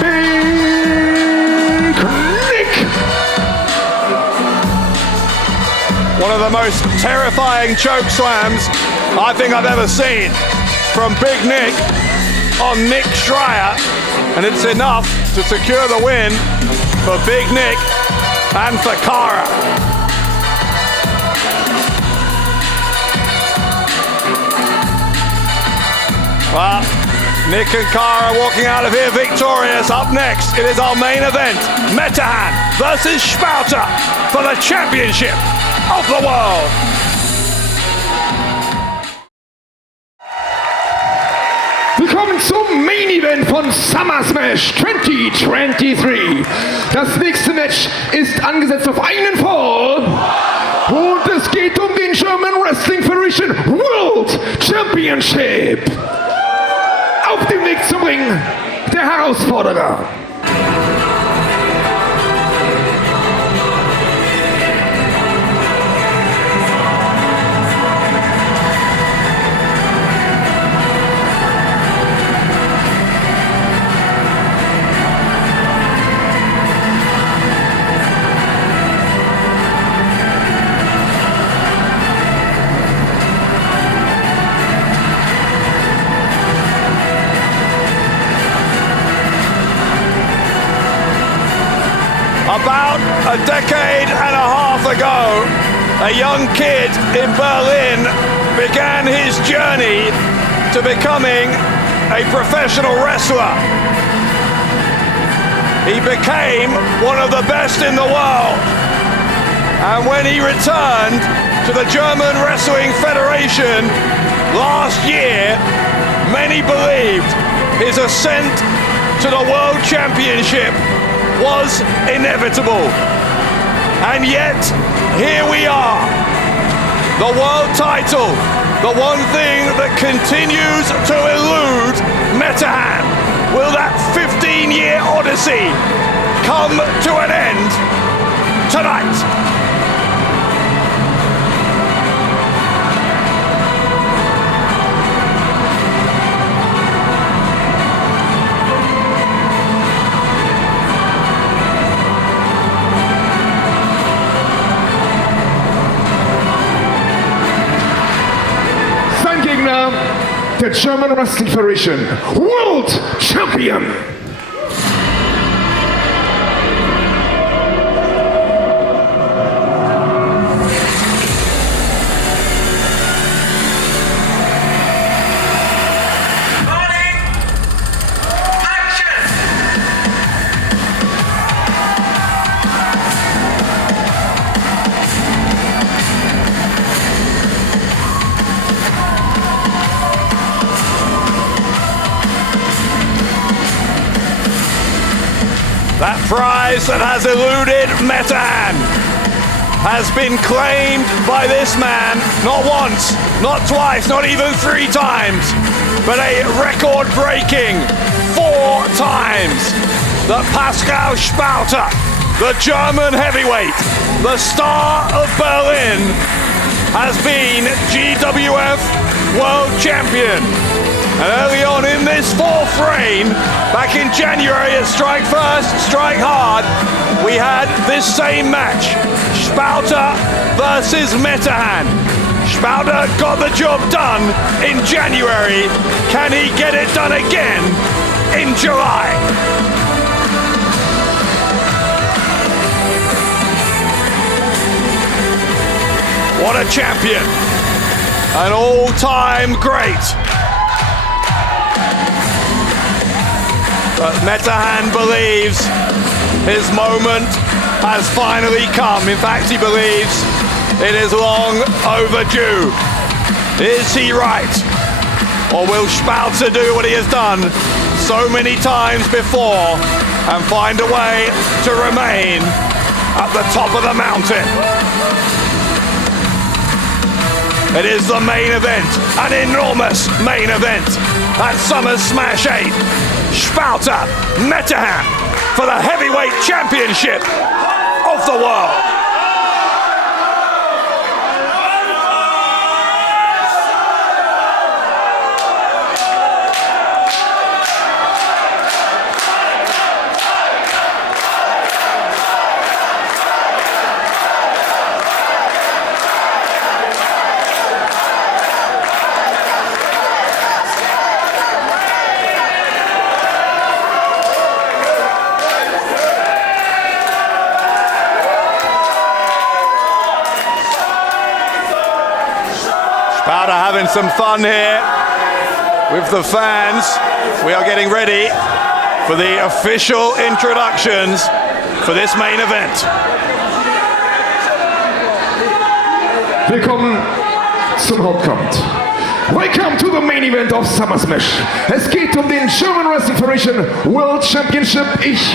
Big Nick. One of the most terrifying choke slams I think I've ever seen from Big Nick on Nick Schreier, and it's enough to secure the win for Big Nick and for Cara. Well, Nick and Cara walking out of here victorious. Up next, it is our main event, Metehan versus Spalter for the championship of the world. Willkommen zum Main Event von Summer Smash 2023. Das nächste Match ist angesetzt auf einen Fall. Und es geht um den German Wrestling Federation World Championship. Auf dem Weg zum Ring der Herausforderer. About a decade and a half ago, a young kid in Berlin began his journey to becoming a professional wrestler. He became one of the best in the world. And when he returned to the German Wrestling Federation last year, many believed his ascent to the World Championship was inevitable. And yet, here we are. The world title, the one thing that continues to elude Metehan. Will that 15-year odyssey come to an end tonight? The German Wrestling Federation World Champion. That prize that has eluded Metehan has been claimed by this man not once, not twice, not even 3 times, but a record-breaking 4 times. That Pascal Spalter, the German heavyweight, the star of Berlin, has been GWF World Champion. And early on in this 4th reign, back in January at Strike First, Strike Hard, we had this same match, Spalter versus Metehan. Spalter got the job done in January. Can he get it done again in July? What a champion. An all-time great. But Metehan believes his moment has finally come. In fact, he believes it is long overdue. Is he right? Or will Spalter do what he has done so many times before and find a way to remain at the top of the mountain? It is the main event, an enormous main event at Summer Smash 8. Spalter, Metehan for the heavyweight championship of the world. Spalter having some fun here with the fans. We are getting ready for the official introductions for this main event. Willkommen zum Hauptkampf. Welcome to the main event of Summer Smash. Es geht um den German Wrestling Federation World Championship. Ich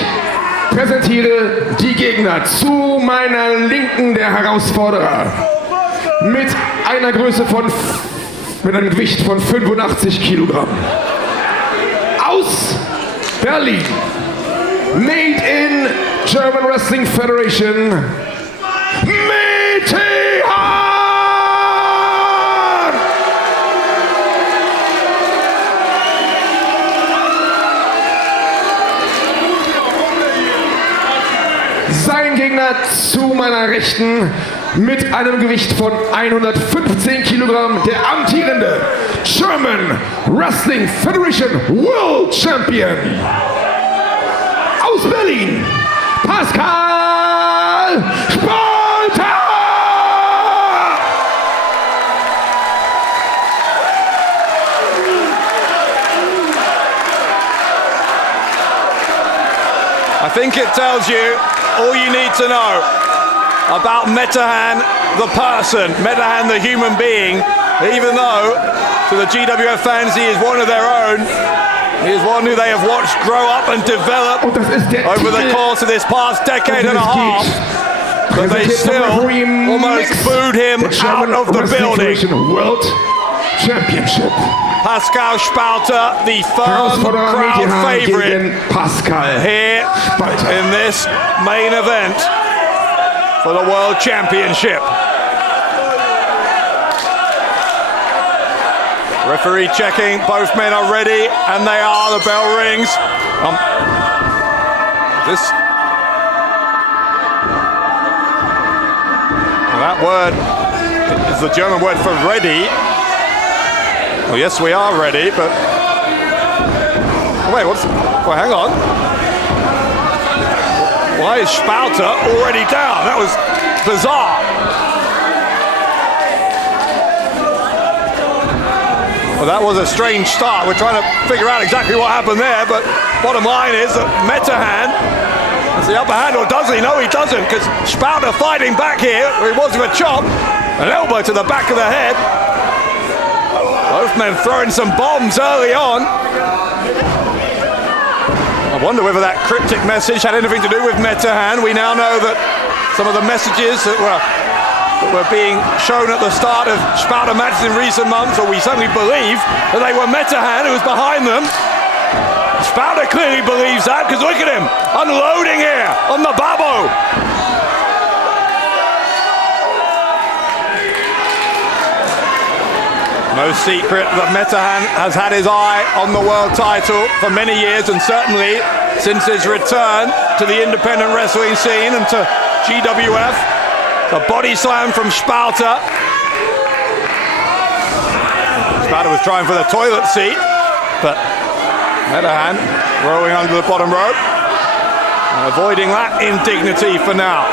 präsentiere die Gegner. Zu meiner Linken der Herausforderer. Mit einer Größe mit einem Gewicht von 85 Kilogramm. Aus Berlin. Made in German Wrestling Federation. Metehan! Sein Gegner zu meiner Rechten. Mit einem Gewicht von 115 Kilogramm, der amtierende German Wrestling Federation World Champion. Aus Berlin, Pascal Spalter! I think it tells you all you need to know about Metehan the person, Metehan the human being, even though to the GWF fans he is one of their own. He is one who they have watched grow up and develop over the course of this past decade and a half. But they still almost booed him out of the building. World Championship. Pascal Spalter, the firm crowd favorite here in this main event for the World Championship. Referee checking, both men are ready, and they are. The bell rings. That word is the German word for ready. Well, yes, we are ready, but wait, well, hang on. Why is Spalter already down? That was bizarre. Well, that was a strange start. We're trying to figure out exactly what happened there, but bottom line is that Metehan has the upper hand, or does he? No, he doesn't, because Spalter fighting back here, where he was with a chop, an elbow to the back of the head. Both men throwing some bombs early on. I wonder whether that cryptic message had anything to do with Metehan. We now know that some of the messages that were being shown at the start of Spalter matches in recent months, or we certainly believe that they were Metehan who was behind them. Spalter clearly believes that, because look at him, unloading here on the babo. No secret that Metehan has had his eye on the world title for many years, and certainly since his return to the independent wrestling scene and to GWF. The body slam from Spalter. Spalter was trying for the toilet seat, but Metehan rolling under the bottom rope and avoiding that indignity for now.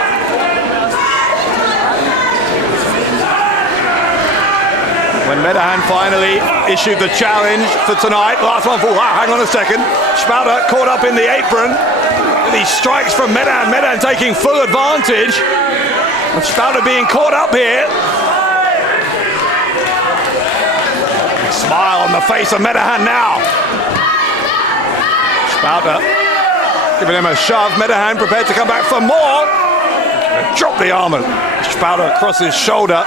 when Metehan finally issued the challenge for tonight. Last one for, wow, hang on a second. Spalter caught up in the apron. These strikes from Metehan. Metehan taking full advantage. And Spalter being caught up here. Smile on the face of Metehan now. Spalter giving him a shove. Metehan prepared to come back for more. Drop the arm and Spalter across his shoulder.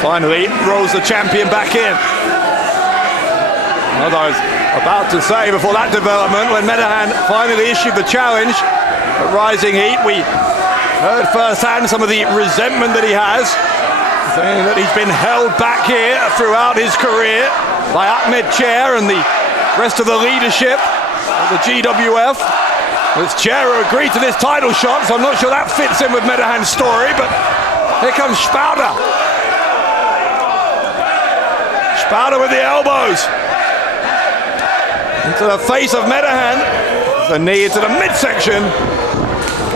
Finally rolls the champion back in. As I was about to say before that development, when Metehan finally issued the challenge at Rising Heat, we heard firsthand some of the resentment that he has, saying that he's been held back here throughout his career by Ahmed Chair and the rest of the leadership of the GWF. It's Chair who agreed to this title shot, so I'm not sure that fits in with Metehan's story, but here comes Spalter. Spalter with the elbows into the face of Metehan. The knee into the midsection.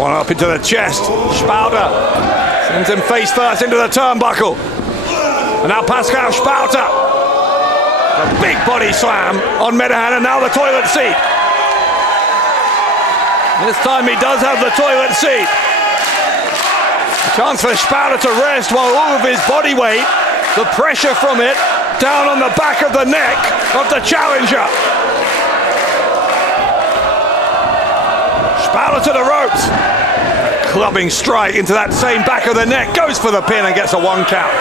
One up into the chest. Spalter sends him face first into the turnbuckle. And now Pascal Spalter. A big body slam on Metehan, and now the toilet seat. This time he does have the toilet seat. A chance for Spalter to rest while all of his body weight, the pressure from it, down on the back of the neck of the challenger. Spalter to the ropes. Clubbing strike into that same back of the neck. Goes for the pin and gets a 1 count.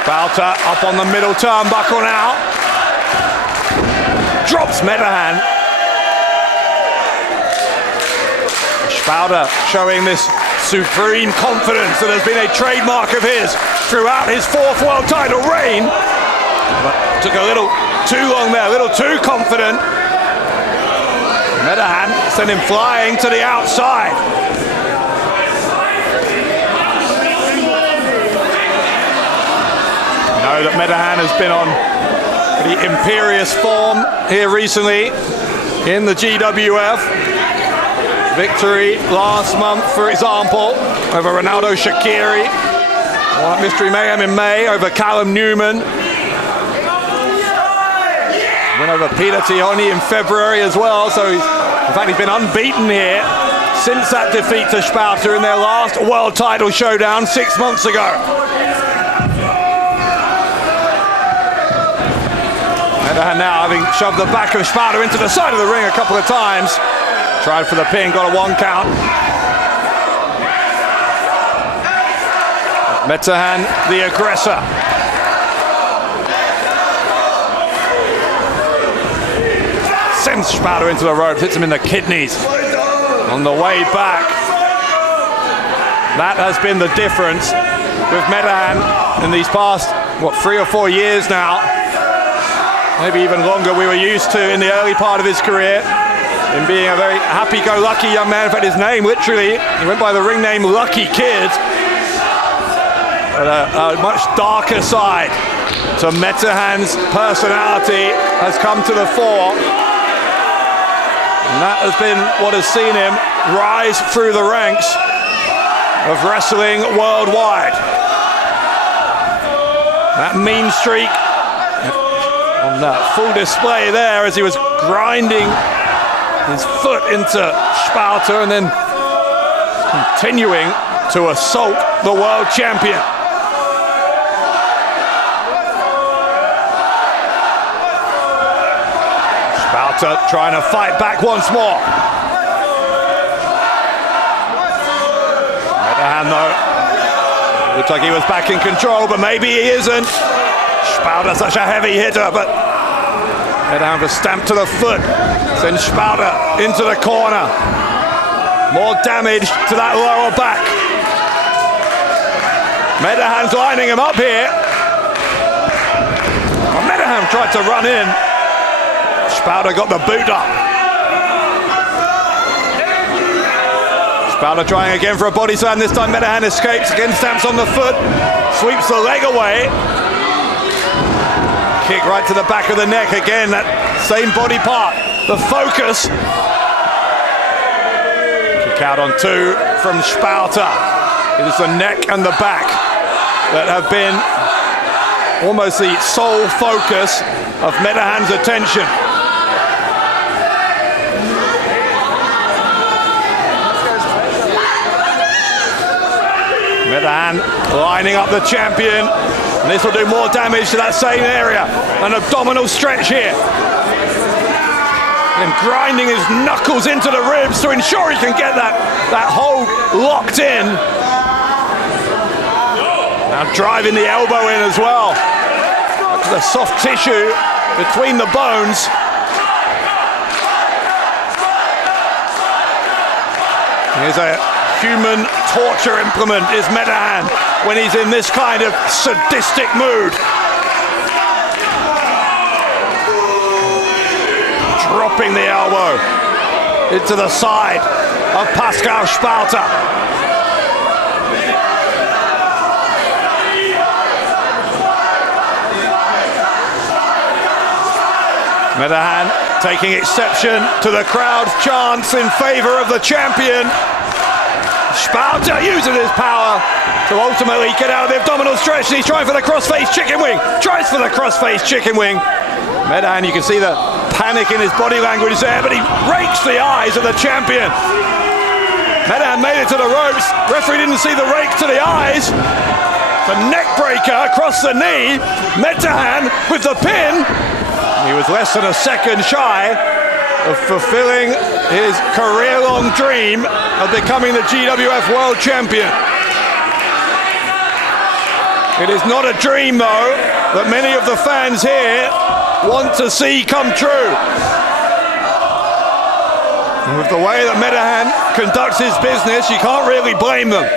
Spalter up on the middle turnbuckle now. Drops Metehan. Spalter showing this supreme confidence that has been a trademark of his throughout his 4th world title reign. But took a little too long there, a little too confident. Metehan sent him flying to the outside. You know that Metehan has been on pretty imperious form here recently in the GWF. Victory last month, for example, over Ronaldo Shaqiri. One at Mystery Mayhem in May over Callum Newman. Win over Moodo Tihanyi in February as well. So in fact, he's been unbeaten here since that defeat to Spalter in their last world title showdown 6 months ago. And now having shoved the back of Spalter into the side of the ring a couple of times. Tried for the pin, got a 1 count. Metehan, the aggressor. Sends Spalter into the ropes, hits him in the kidneys. On the way back. That has been the difference with Metehan in these past, 3 or 4 years now. Maybe even longer we were used to in the early part of his career. In being a very happy-go-lucky young man. In fact, his name, literally, he went by the ring name Lucky Kid. But a much darker side to Metehan's personality has come to the fore. And that has been what has seen him rise through the ranks of wrestling worldwide. That mean streak on full display there as he was grinding his foot into Spalter and then continuing to assault the world champion. Spalter trying to fight back once more. Metehan though, looks like he was back in control, but maybe he isn't. Spalter such a heavy hitter, but Metehan for stamp to the foot. Sends Spalter into the corner. More damage to that lower back. Metehan's lining him up here. Well, Metehan tried to run in. Spalter got the boot up. Spalter trying again for a body slam. This time Metehan escapes. Again stamps on the foot. Sweeps the leg away. Kick right to the back of the neck. Again, that same body part. The focus. Kick out on 2. from Spalter. It is the neck and the back that have been almost the sole focus of Metehan's attention. Metehan lining up the champion, and this will do more damage to that same area. An abdominal stretch here. And grinding his knuckles into the ribs to ensure he can get that hold locked in. Now driving the elbow in as well. Look at the soft tissue between the bones. Here's a human torture implement, is Metehan, when he's in this kind of sadistic mood. Dropping the elbow into the side of Pascal Spalter. Metehan taking exception to the crowd's chants in favor of the champion. Spalter using his power to ultimately get out of the abdominal stretch. He's trying for the crossface chicken wing. Tries for the crossface chicken wing. Metehan, you can see the panic in his body language there, but he rakes the eyes of the champion. Metehan made it to the ropes. Referee didn't see the rake to the eyes. The neck breaker across the knee. Metehan with the pin. He was less than a second shy of fulfilling his career-long dream of becoming the GWF World Champion. It is not a dream, though, that many of the fans here want to see come true. And with the way that Metehan conducts his business, you can't really blame them.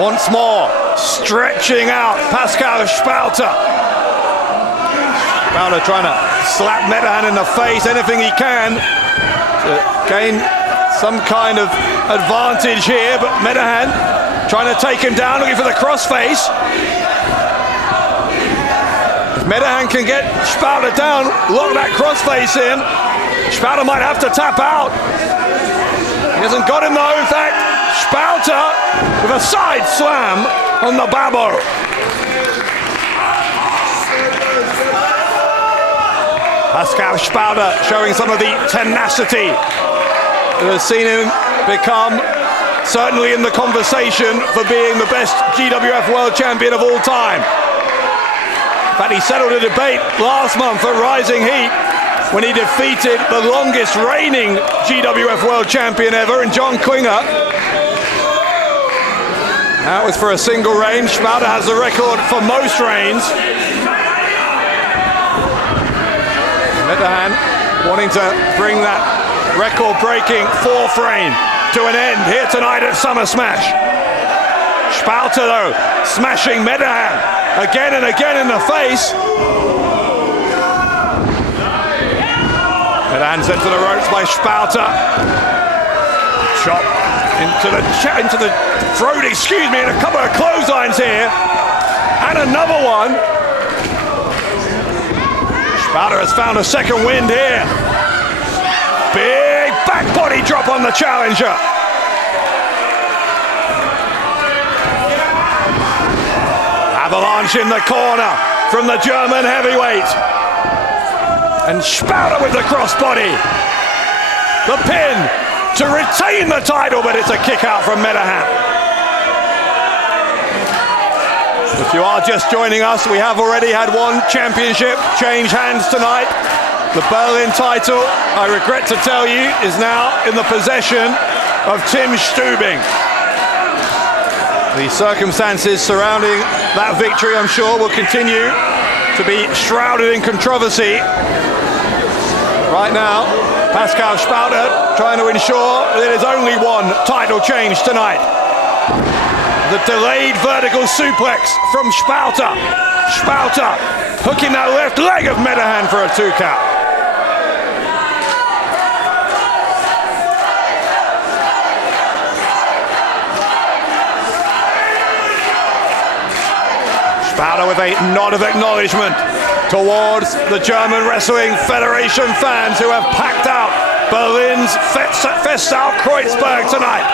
Once more, stretching out Pascal Spalter. Spalter trying to slap Metehan in the face, anything he can to gain some kind of advantage here, but Metehan trying to take him down, looking for the crossface. If Metehan can get Spalter down, lock that crossface in, Spalter might have to tap out. He hasn't got him though, in fact. Spalter with a side slam on the babo. Pascal Spalter showing some of the tenacity that has seen him become certainly in the conversation for being the best GWF World Champion of all time. In fact, he settled a debate last month at Rising Heat when he defeated the longest reigning GWF World Champion ever in John Klinger. That was for a single reign. Spalter has the record for most reigns. Metehan wanting to bring that record-breaking fourth reign to an end here tonight at Summer Smash. Spalter, though, smashing Metehan again and again in the face. Metehan sent to the ropes by Spalter. Chop into the throat, excuse me, and a couple of clotheslines here. And another one. Spalter has found a second wind here. Big back body drop on the challenger. Avalanche in the corner from the German heavyweight. And Spalter with the crossbody. The pin to retain the title, but it's a kick out from Metehan. If you are just joining us, we have already had one championship change hands tonight. The Berlin title, I regret to tell you, is now in the possession of Tim Stübing. The circumstances surrounding that victory, I'm sure, will continue to be shrouded in controversy. Right now, Pascal Spalter trying to ensure there is only one title change tonight. The delayed vertical suplex from Spalter. Spalter hooking that left leg of Metehan for a 2 count. Spalter with a nod of acknowledgement towards the German Wrestling Federation fans who have packed out Berlin's Festsaal Kreuzberg tonight.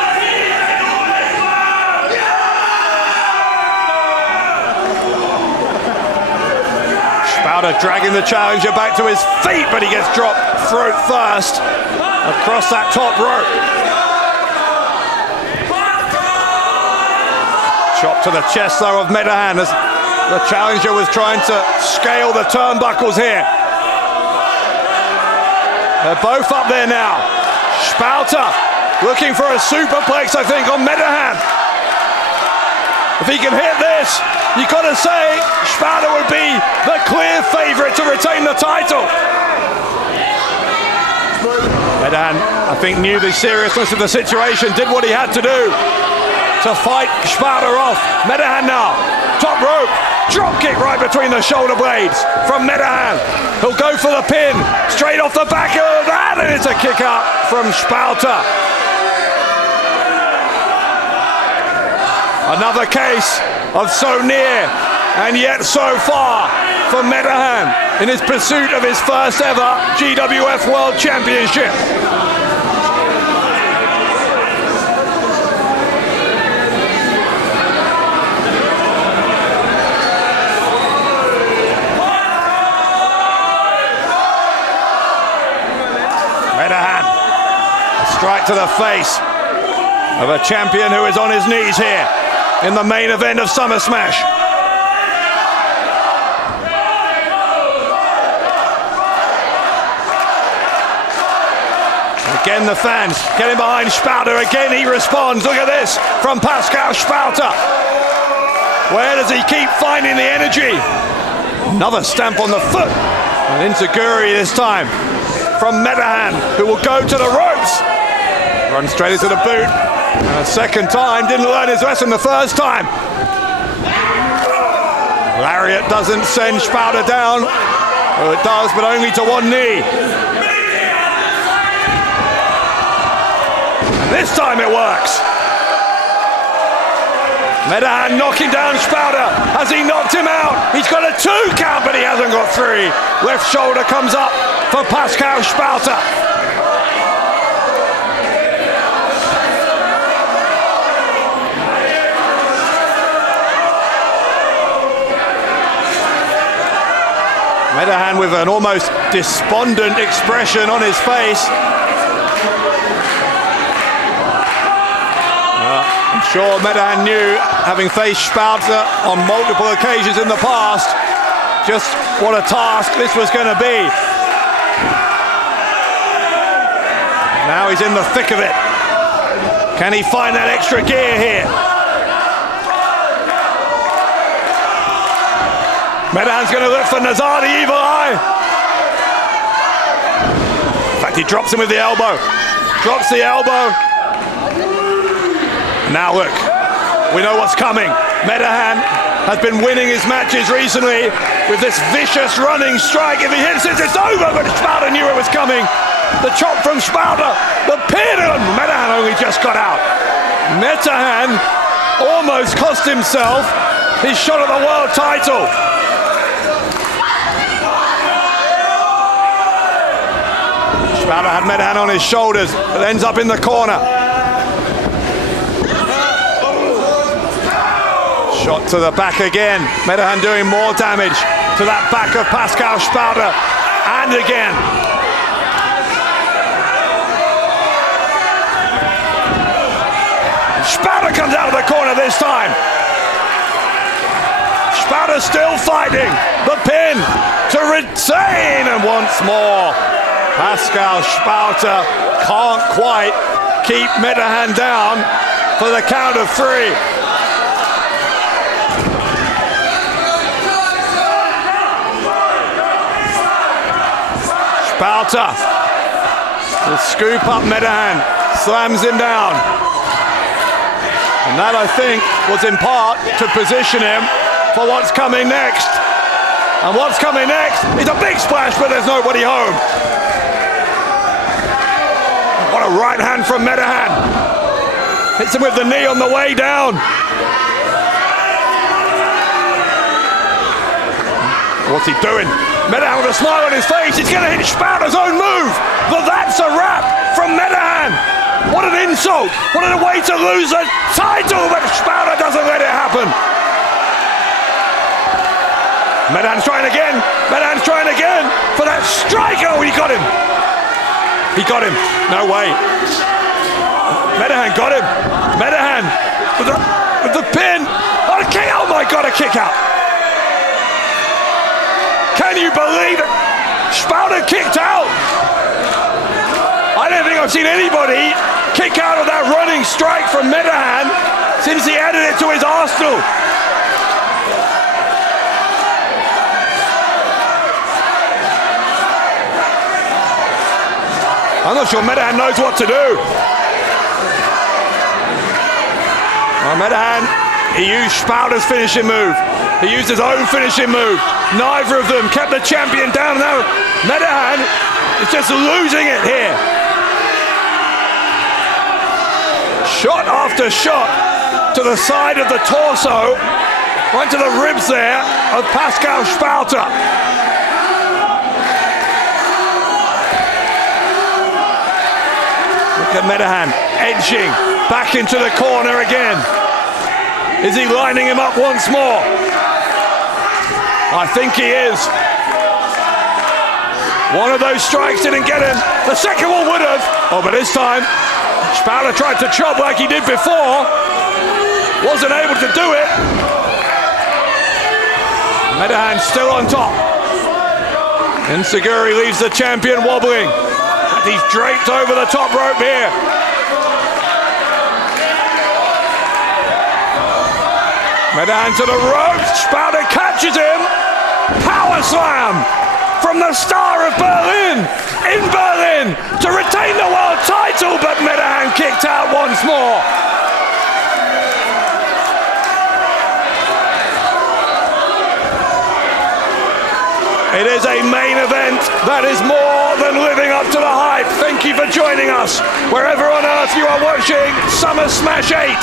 Spalter dragging the challenger back to his feet, but he gets dropped throat first across that top rope. Chop to the chest though of Metehan as the challenger was trying to scale the turnbuckles here. They're both up there now. Spalter looking for a superplex, I think, on Metehan. If he can hit this, you've got to say Spalter would be the clear favourite to retain the title. Metehan, I think, knew the seriousness of the situation, did what he had to do to fight Spalter off. Metehan now, top rope, drop kick right between the shoulder blades from Metehan. He'll go for the pin, straight off the back of that, and it's a kick out from Spalter. Another case of so near and yet so far for Metehan in his pursuit of his first ever GWF World Championship. Metehan, a strike to the face of a champion who is on his knees here in the main event of Summer Smash. Again the fans getting behind Spalter. Again he responds. Look at this from Pascal Spalter. Where does he keep finding the energy? Another stamp on the foot. And Inzaguri this time from Metehan, who will go to the ropes. Runs straight into the boot. And a second time, didn't learn his lesson the first time. Lariat doesn't send Spalter down. Well, it does, but only to one knee. And this time it works. Metehan knocking down Spalter. Has he knocked him out? He's got a 2 count, but he hasn't got 3. Left shoulder comes up for Pascal Spalter. Metehan with an almost despondent expression on his face. I'm sure Metehan knew, having faced Spalter on multiple occasions in the past, just what a task this was going to be. Now he's in the thick of it. Can he find that extra gear here? Metehan's going to look for Nazar, the evil eye. In fact, he drops him with the elbow. Drops the elbow. Now look, we know what's coming. Metehan has been winning his matches recently with this vicious running strike. If he hits it, it's over, but Spalter knew it was coming. The chop from Spalter, the pin, and Metehan only just got out. Metehan almost cost himself his shot at the world title. Spalter had Metehan on his shoulders, but ends up in the corner. Shot to the back again. Metehan doing more damage to that back of Pascal Spalter. And again. Spalter comes out of the corner this time. Spalter still fighting. The pin to retain. And once more, Pascal Spalter can't quite keep Metehan down for the count of 3. Spalter will scoop up Metehan, slams him down. And that, I think, was in part to position him for what's coming next. And what's coming next is a big splash, but there's nobody home. What a right hand from Metehan. Hits him with the knee on the way down. What's he doing? Metehan with a smile on his face. He's going to hit Spalter's own move. But that's a wrap from Metehan. What an insult. What a way to lose a title, but Spalter doesn't let it happen. Metehan's trying again. Metehan's trying again for that strike. Oh, he got him. He got him. No way. Metehan got him. Metehan with the pin. Oh, a kick. Oh my God, a kick out. Can you believe it? Spalter kicked out. I don't think I've seen anybody kick out of that running strike from Metehan since he added it to his arsenal. I'm not sure Metehan knows what to do. Well, Metehan, he used Spalter's finishing move. He used his own finishing move. Neither of them kept the champion down. Now Metehan is just losing it here. Shot after shot to the side of the torso, right to the ribs there of Pascal Spalter. Look at Metehan edging back into the corner again. Is he lining him up once more? I think he is. One of those strikes didn't get him. The second one would have. Oh, but this time, Spalter tried to chop like he did before. Wasn't able to do it. Metehan still on top. And Shaqiri leaves the champion wobbling. He's draped over the top rope here. Metehan to the ropes. Spalter catches him. Power slam from the star of Berlin in Berlin to retain the world title, but Metehan kicked out once more. It is a main event that is more than living up to the hype. Thank you for joining us wherever on earth you are watching Summer Smash 8.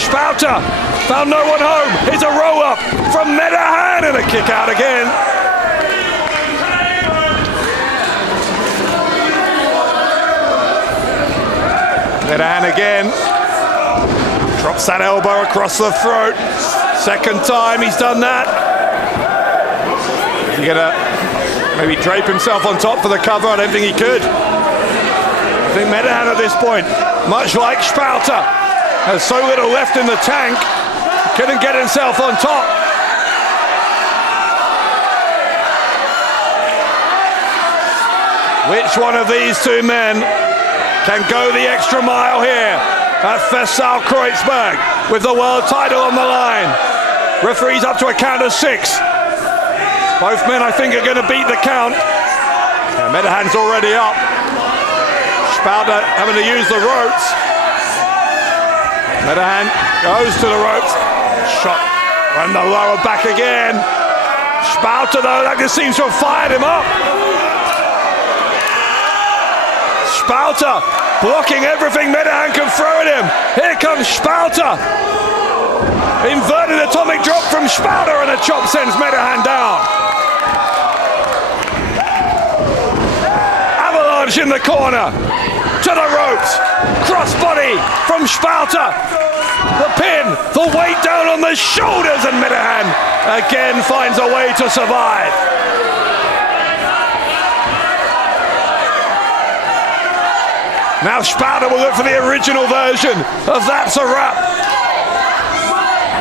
Spalter found no one home. Here's a roll up from Metehan and a kick out again. Metehan again. Drops that elbow across the throat. Second time he's done that. He's gonna maybe drape himself on top for the cover. I don't think he could. I think Metehan at this point, much like Spalter, has so little left in the tank, couldn't get himself on top. Which one of these two men can go the extra mile here at Festsaal Kreuzberg with the world title on the line? Referee's up to a count of 6. Both men, I think, are going to beat the count. Metehan's already up. Spalter having to use the ropes. Metehan goes to the ropes. Shot on the lower back again. Spalter, though, that just seems to have fired him up. Spalter blocking everything Metehan can throw at him. Here comes Spalter. Inverted atomic drop from Spalter, and a chop sends Metehan down. Avalanche in the corner. To the ropes. Crossbody from Spalter. The pin, the weight down on the shoulders, and Metehan again finds a way to survive. Now Spalter will look for the original version of That's a Wrap.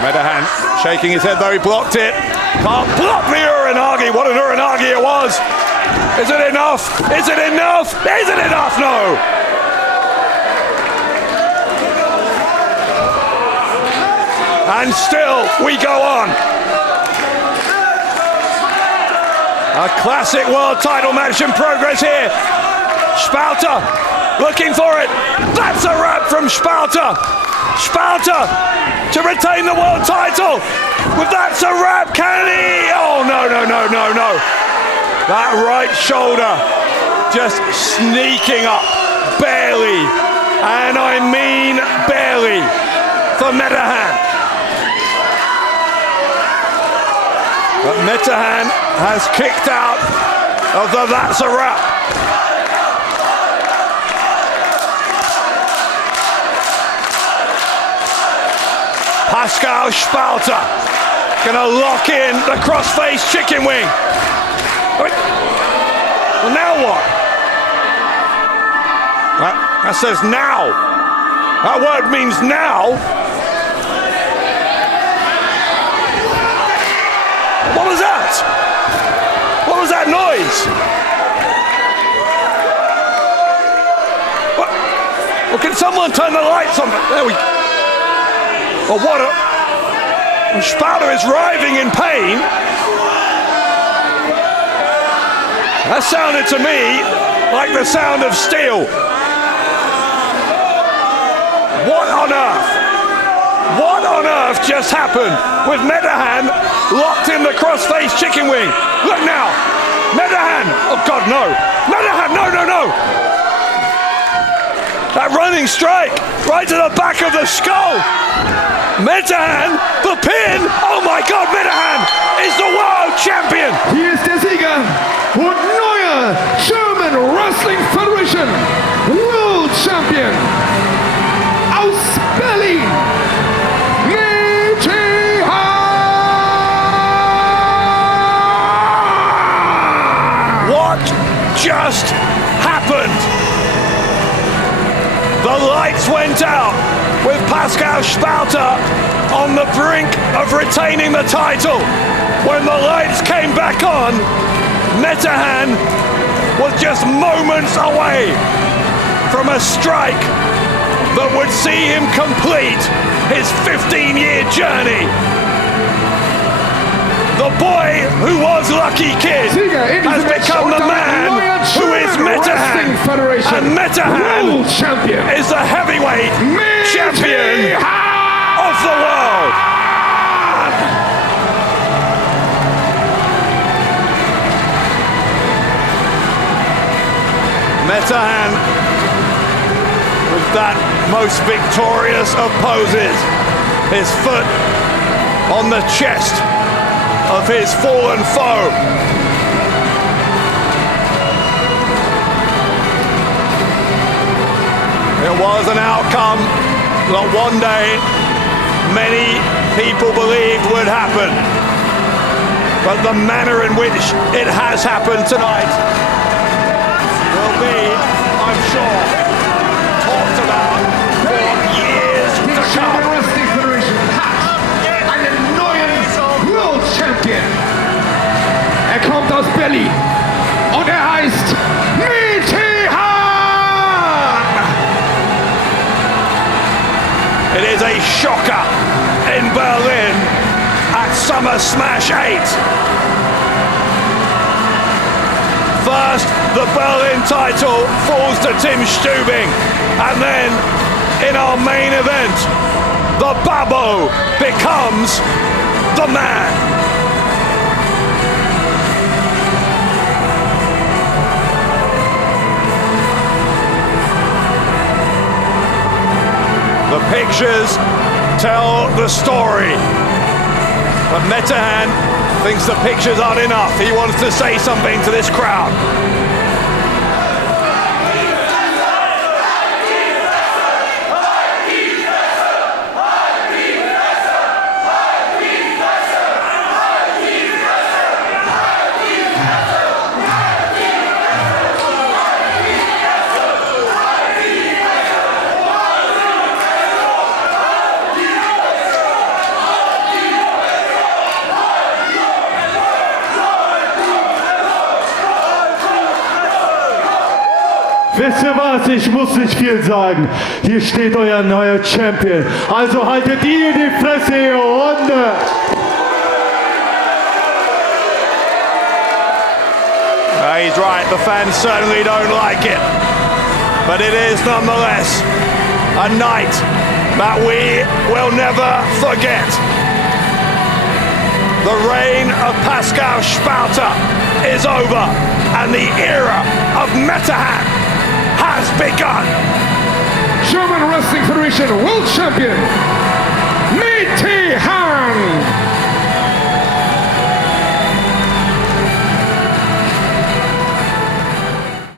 Metehan shaking his head though, he blocked it. Can't block the Uranagi. What an Uranagi it was. Is it enough? Is it enough? Is it enough? No. And still we go on. A classic world title match in progress here. Spalter looking for it. That's a wrap from Spalter. Spalter to retain the world title. With That's a Wrap, can he? Oh, no. That right shoulder just sneaking up, barely, and I mean barely, for Metehan. But Metehan has kicked out of the That's a Wrap. Pascal Spalter gonna lock in the crossface chicken wing. Well, now what? That says now. That word means now. What was that? What was that noise? What? Well, can someone turn the lights on? There we go. Oh, what a... Spalter is writhing in pain. That sounded to me like the sound of steel. What on earth? What on earth just happened with Metehan locked in the crossface chicken wing? Look now. Metehan. Oh, God, no. Metehan, no, no, no. That running strike right to the back of the skull. Metehan, the pin. Oh, my God, Metehan is the world champion. Hier ist der Sieger und neuer German Wrestling Federation World Champion aus Berlin, Metehan! What just happened? The lights went out with Pascal Spalter on the brink of retaining the title. When the lights came back on, Metehan was just moments away from a strike that would see him complete his 15-year journey. The boy who was Lucky Kid has become the man who is Metehan. And Metehan is the heavyweight champion of the world. Metehan with that most victorious of poses, his foot on the chest of his fallen foe. It was an outcome that one day many people believed would happen, but the manner in which it has happened tonight will be, I'm sure, talked about for years to come. Wrestling Federation hat einen neuen World Champion. Er kommt aus Berlin und er heißt Metehan. It is a shocker in Berlin at Summer Smash 8. First, the Berlin title falls to Tim Stübing, and then in our main event, the Babbo becomes the man. The pictures tell the story, but Metehan thinks the pictures aren't enough. He wants to say something to this crowd. Wisst ihr was, ich muss nicht viel sagen. Hier steht euer neuer Champion. Also haltet ihr die Fresse, ihr Hunde! He's right, the fans certainly don't like it. But it is nonetheless a night that we will never forget. The reign of Pascal Spalter is over, and the era of Metehan has begun. German Wrestling Federation World Champion Metehan.